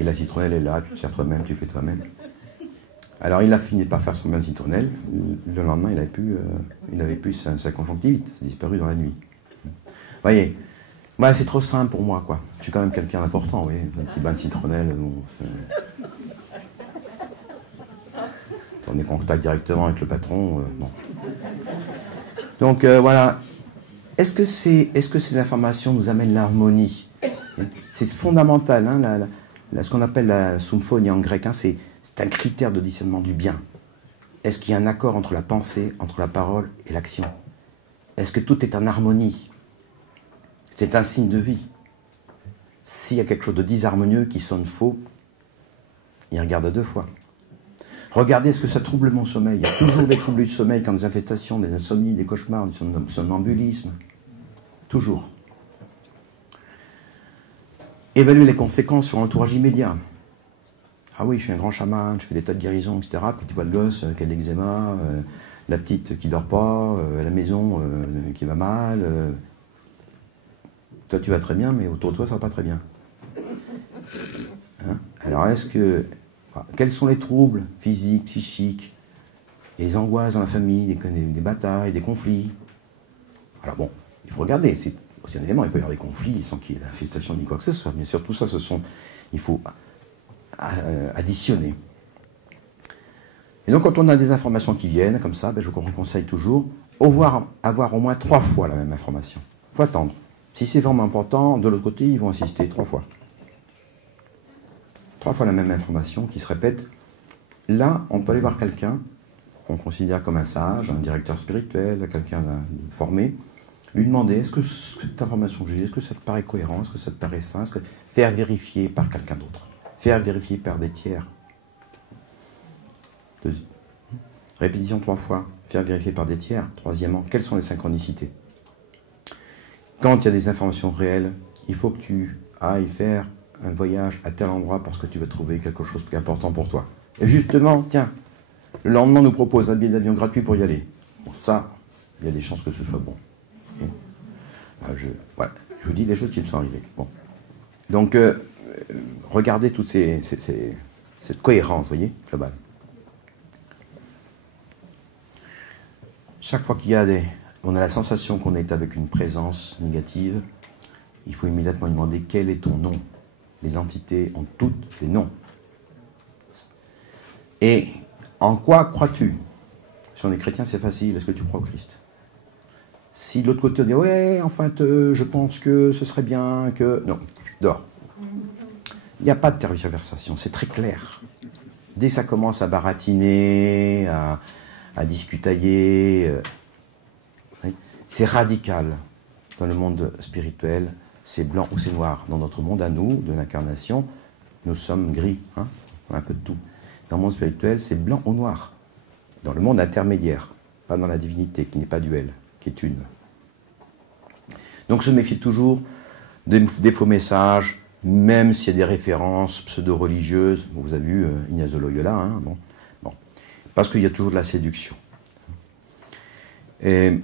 Et la citronnelle est là, tu te sers toi-même, tu fais toi-même. Alors il a fini par faire son bain de citronnelle. Le lendemain, il n'avait plus sa conjonctivite. Ça a disparu dans la nuit. Vous voyez, ouais, c'est trop simple pour moi, quoi. Je suis quand même quelqu'un d'important, oui. Un petit bain de citronnelle. Bon, on est en contact directement avec le patron. Bon. Donc voilà. Est-ce que ces informations nous amènent l'harmonie? C'est fondamental, hein, ce qu'on appelle la symphonie en grec, hein, c'est un critère de discernement du bien. Est-ce qu'il y a un accord entre la pensée, entre la parole et l'action? Est-ce que tout est en harmonie? C'est un signe de vie. S'il y a quelque chose de disharmonieux qui sonne faux, il regarde 2 fois. Regardez, est-ce que ça trouble mon sommeil? Il y a toujours des troubles du sommeil, quand des infestations, des insomnies, des cauchemars, du somnambulisme. Toujours. Évaluer les conséquences sur l'entourage immédiat. Ah oui, je suis un grand chaman, je fais des tas de guérisons, etc. Puis tu vois le gosse qui a de l'eczéma, la petite qui dort pas, la maison qui va mal. Toi, tu vas très bien, mais autour de toi, ça va pas très bien. Hein? Alors, quels sont les troubles physiques, psychiques? Il y a des angoisses dans la famille, des batailles, des conflits. Alors bon, il faut regarder. C'est aussi un élément, il peut y avoir des conflits sans qu'il y ait d'infestation ni quoi que ce soit. Bien sûr, tout ça, il faut additionner. Et donc, quand on a des informations qui viennent, comme ça, je vous conseille toujours, avoir au moins 3 fois la même information. Il faut attendre. Si c'est vraiment important, de l'autre côté, ils vont insister 3 fois. 3 fois la même information qui se répète. Là, on peut aller voir quelqu'un qu'on considère comme un sage, un directeur spirituel, quelqu'un de formé, lui demander, est-ce que cette information que j'ai, est-ce que ça te paraît cohérent, est-ce que ça te paraît sain, faire vérifier par quelqu'un d'autre, faire vérifier par des tiers. Répétition 3 fois, faire vérifier par des tiers. Troisièmement, quelles sont les synchronicités? Quand il y a des informations réelles, il faut que tu ailles faire un voyage à tel endroit parce que tu vas trouver quelque chose d'important pour toi. Et justement, tiens, le lendemain on nous propose un billet d'avion gratuit pour y aller. Bon, ça, il y a des chances que ce soit bon. Voilà, je vous dis les choses qui me sont arrivées. Bon. Donc, regardez toute cette cohérence, vous voyez, globale. Chaque fois on a la sensation qu'on est avec une présence négative, il faut immédiatement lui demander quel est ton nom. Les entités ont toutes des noms. Et en quoi crois-tu? Si on est chrétien, c'est facile. Est-ce que tu crois au Christ? Si de l'autre côté on dit ouais, enfin, je pense que ce serait bien que... Non, dehors. Il n'y a pas de tergiversation, c'est très clair. Dès que ça commence à baratiner, à discutailler, c'est radical. Dans le monde spirituel, c'est blanc ou c'est noir. Dans notre monde à nous, de l'incarnation, nous sommes gris. On a un peu de tout. Dans le monde spirituel, c'est blanc ou noir. Dans le monde intermédiaire, pas dans la divinité, qui n'est pas duel, qui est une. Donc je me méfie toujours des faux messages, même s'il y a des références pseudo-religieuses. Vous avez vu Ignace de Loyola, bon. Parce qu'il y a toujours de la séduction. Et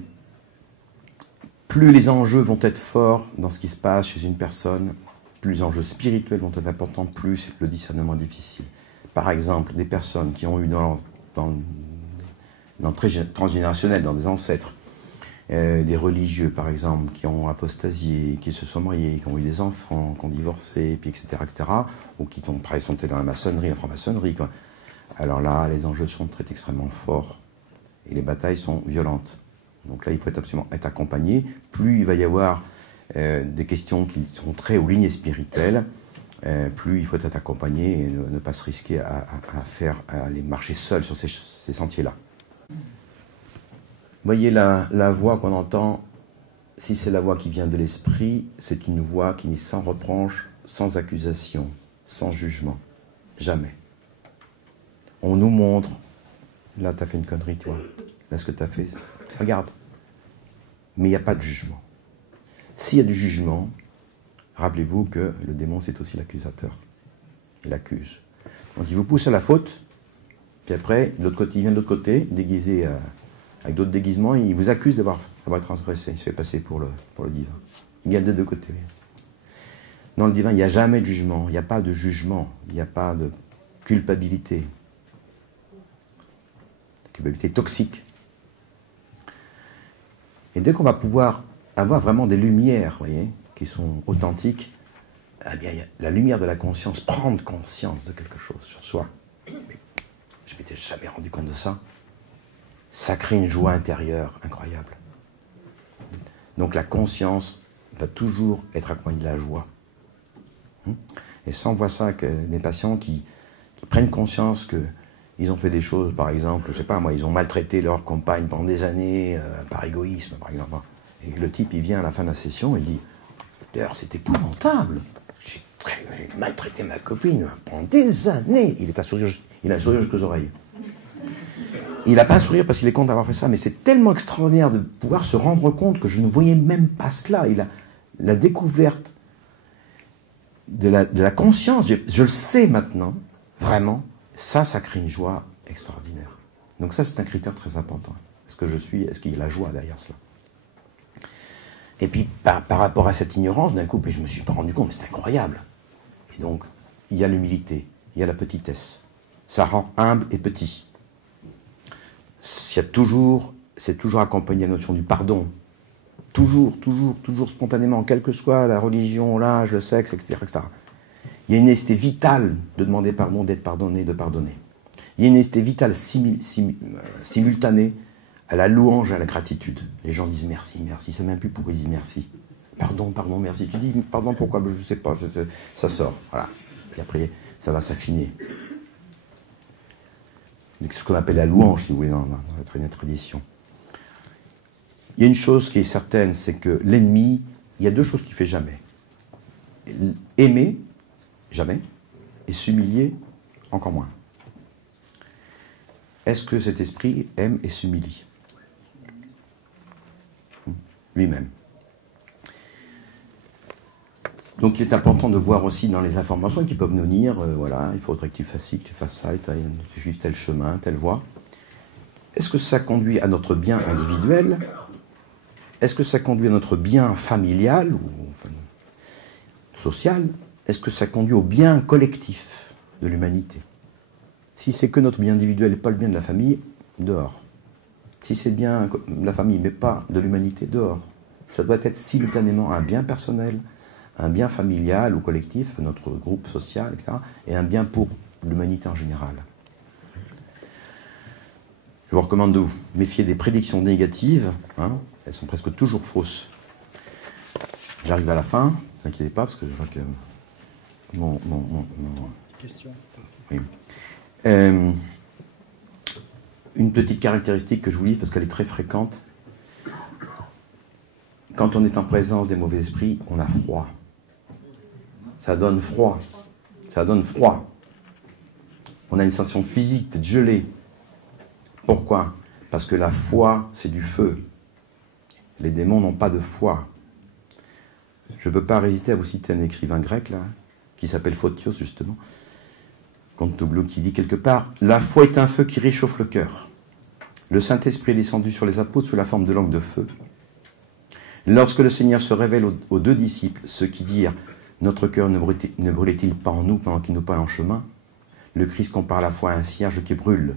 plus les enjeux vont être forts dans ce qui se passe chez une personne, plus les enjeux spirituels vont être importants, plus le discernement est difficile. Par exemple, des personnes qui ont eu dans transgénérationnel, dans des ancêtres, des religieux, par exemple, qui ont apostasié, qui se sont mariés, qui ont eu des enfants, qui ont divorcé, puis etc., ou qui sont dans la maçonnerie, la franc-maçonnerie, quoi. Alors là, les enjeux sont extrêmement forts et les batailles sont violentes. Donc là, il faut absolument être accompagné. Plus il va y avoir des questions qui sont très aux lignes spirituelles, plus il faut être accompagné et ne pas se risquer à aller marcher seul sur ces sentiers-là. Vous voyez la voix qu'on entend, si c'est la voix qui vient de l'esprit, c'est une voix qui n'est sans reproche, sans accusation, sans jugement. Jamais. On nous montre, là tu as fait une connerie toi, là ce que tu as fait, regarde. Mais il n'y a pas de jugement. S'il y a du jugement, rappelez-vous que le démon c'est aussi l'accusateur. Il accuse. Donc il vous pousse à la faute, puis après, de l'autre côté, il vient de l'autre côté, déguisé avec d'autres déguisements, il vous accuse d'avoir transgressé, il se fait passer pour le divin. Il gagne des deux côtés. Dans le divin, il n'y a jamais de jugement, il n'y a pas de jugement, il n'y a pas de culpabilité. Culpabilité toxique. Et dès qu'on va pouvoir avoir vraiment des lumières, voyez, qui sont authentiques, eh bien, la lumière de la conscience, prendre conscience de quelque chose sur soi. Mais je ne m'étais jamais rendu compte de ça. Ça crée une joie intérieure incroyable. Donc la conscience va toujours être accompagnée de la joie. Et ça, on voit ça que des patients qui prennent conscience qu'ils ont fait des choses, par exemple, je sais pas moi, ils ont maltraité leur compagne pendant des années, par égoïsme, par exemple. Et le type, il vient à la fin de la session, il dit « D'ailleurs, c'est épouvantable. J'ai maltraité ma copine pendant des années. » Il a un sourire jusqu'aux oreilles. Il n'a pas un sourire parce qu'il est content d'avoir fait ça, mais c'est tellement extraordinaire de pouvoir se rendre compte que je ne voyais même pas cela. Il a la découverte de la conscience. Je le sais maintenant, vraiment. Ça crée une joie extraordinaire. Donc ça, c'est un critère très important. Est-ce que je suis, est-ce qu'il y a la joie derrière cela? Et puis, par rapport à cette ignorance, d'un coup, je ne me suis pas rendu compte, mais c'est incroyable. Et donc, il y a l'humilité, il y a la petitesse. Ça rend humble et petit. c'est toujours accompagné de la notion du pardon. Toujours spontanément, quelle que soit la religion, l'âge, le sexe, etc., etc. Il y a une nécessité vitale de demander pardon, d'être pardonné, de pardonner. Il y a une nécessité vitale simultanée à la louange et à la gratitude. Les gens disent merci, merci, c'est même plus pourquoi ils disent merci. Pardon, pardon, merci. Tu dis pardon, pourquoi? Je ne sais pas, ça sort. Voilà. Puis après, ça va s'affiner. C'est ce qu'on appelle la louange, si vous voulez, dans notre tradition. Il y a une chose qui est certaine, c'est que l'ennemi, il y a deux choses qu'il ne fait jamais. Aimer, jamais, et s'humilier, encore moins. Est-ce que cet esprit aime et s'humilie? Lui-même. Donc il est important de voir aussi dans les informations qui peuvent nous dire, voilà, il faudrait que tu fasses ci, que tu fasses ça, que tu suives tel chemin, telle voie. Est-ce que ça conduit à notre bien individuel? Est-ce que ça conduit à notre bien familial ou enfin, social? Est-ce que ça conduit au bien collectif de l'humanité? Si c'est que notre bien individuel et pas le bien de la famille, dehors. Si c'est bien de la famille mais pas de l'humanité, dehors. Ça doit être simultanément un bien personnel, un bien familial ou collectif, notre groupe social, etc., et un bien pour l'humanité en général. Je vous recommande de vous méfier des prédictions négatives, hein, elles sont presque toujours fausses. J'arrive à la fin, ne vous inquiétez pas, parce que je vois que Question. Oui. Une petite caractéristique que je vous livre, parce qu'elle est très fréquente. Quand on est en présence des mauvais esprits, on a froid. Ça donne froid. Ça donne froid. On a une sensation physique d'être gelé. Pourquoi? Parce que la foi, c'est du feu. Les démons n'ont pas de foi. Je ne peux pas résister à vous citer un écrivain grec, là, qui s'appelle Photios, justement, Contoglou, qui dit quelque part « La foi est un feu qui réchauffe le cœur. Le Saint-Esprit est descendu sur les apôtres sous la forme de langue de feu. Lorsque le Seigneur se révèle aux deux disciples, ceux qui dirent « Notre cœur ne brûlait-il pas en nous pendant qu'il nous parlait en chemin ?» Le Christ compare la foi à un cierge qui brûle.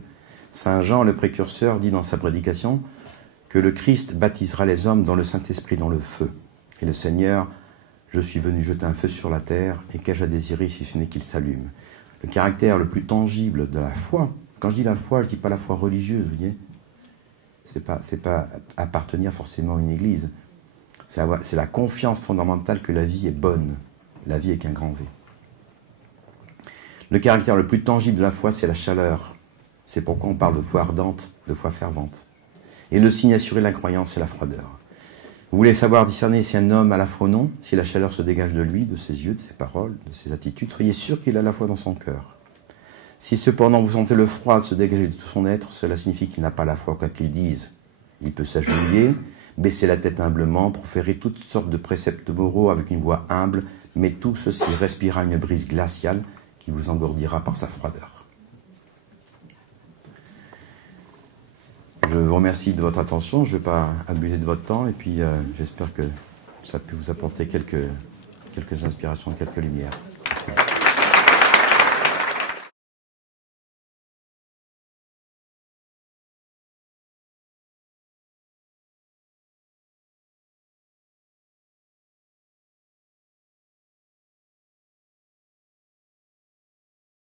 Saint Jean, le précurseur, dit dans sa prédication que le Christ baptisera les hommes dans le Saint-Esprit, dans le feu. Et le Seigneur, je suis venu jeter un feu sur la terre, et qu'ai-je à désirer si ce n'est qu'il s'allume. Le caractère le plus tangible de la foi, quand je dis la foi, je ne dis pas la foi religieuse, vous voyez. C'est pas appartenir forcément à une église. C'est la confiance fondamentale que la vie est bonne. La vie avec un grand V. Le caractère le plus tangible de la foi, c'est la chaleur. C'est pourquoi on parle de foi ardente, de foi fervente. Et le signe assuré de la croyance, c'est la froideur. Vous voulez savoir discerner si un homme a la foi ou non, si la chaleur se dégage de lui, de ses yeux, de ses paroles, de ses attitudes, soyez sûr qu'il a la foi dans son cœur. Si cependant vous sentez le froid se dégager de tout son être, cela signifie qu'il n'a pas la foi, quoi qu'il dise. Il peut s'agenouiller, baisser la tête humblement, proférer toutes sortes de préceptes moraux avec une voix humble, mais tout ceci respirera une brise glaciale qui vous engourdira par sa froideur. Je vous remercie de votre attention, je ne vais pas abuser de votre temps, et puis j'espère que ça a pu vous apporter quelques inspirations, quelques lumières. Merci.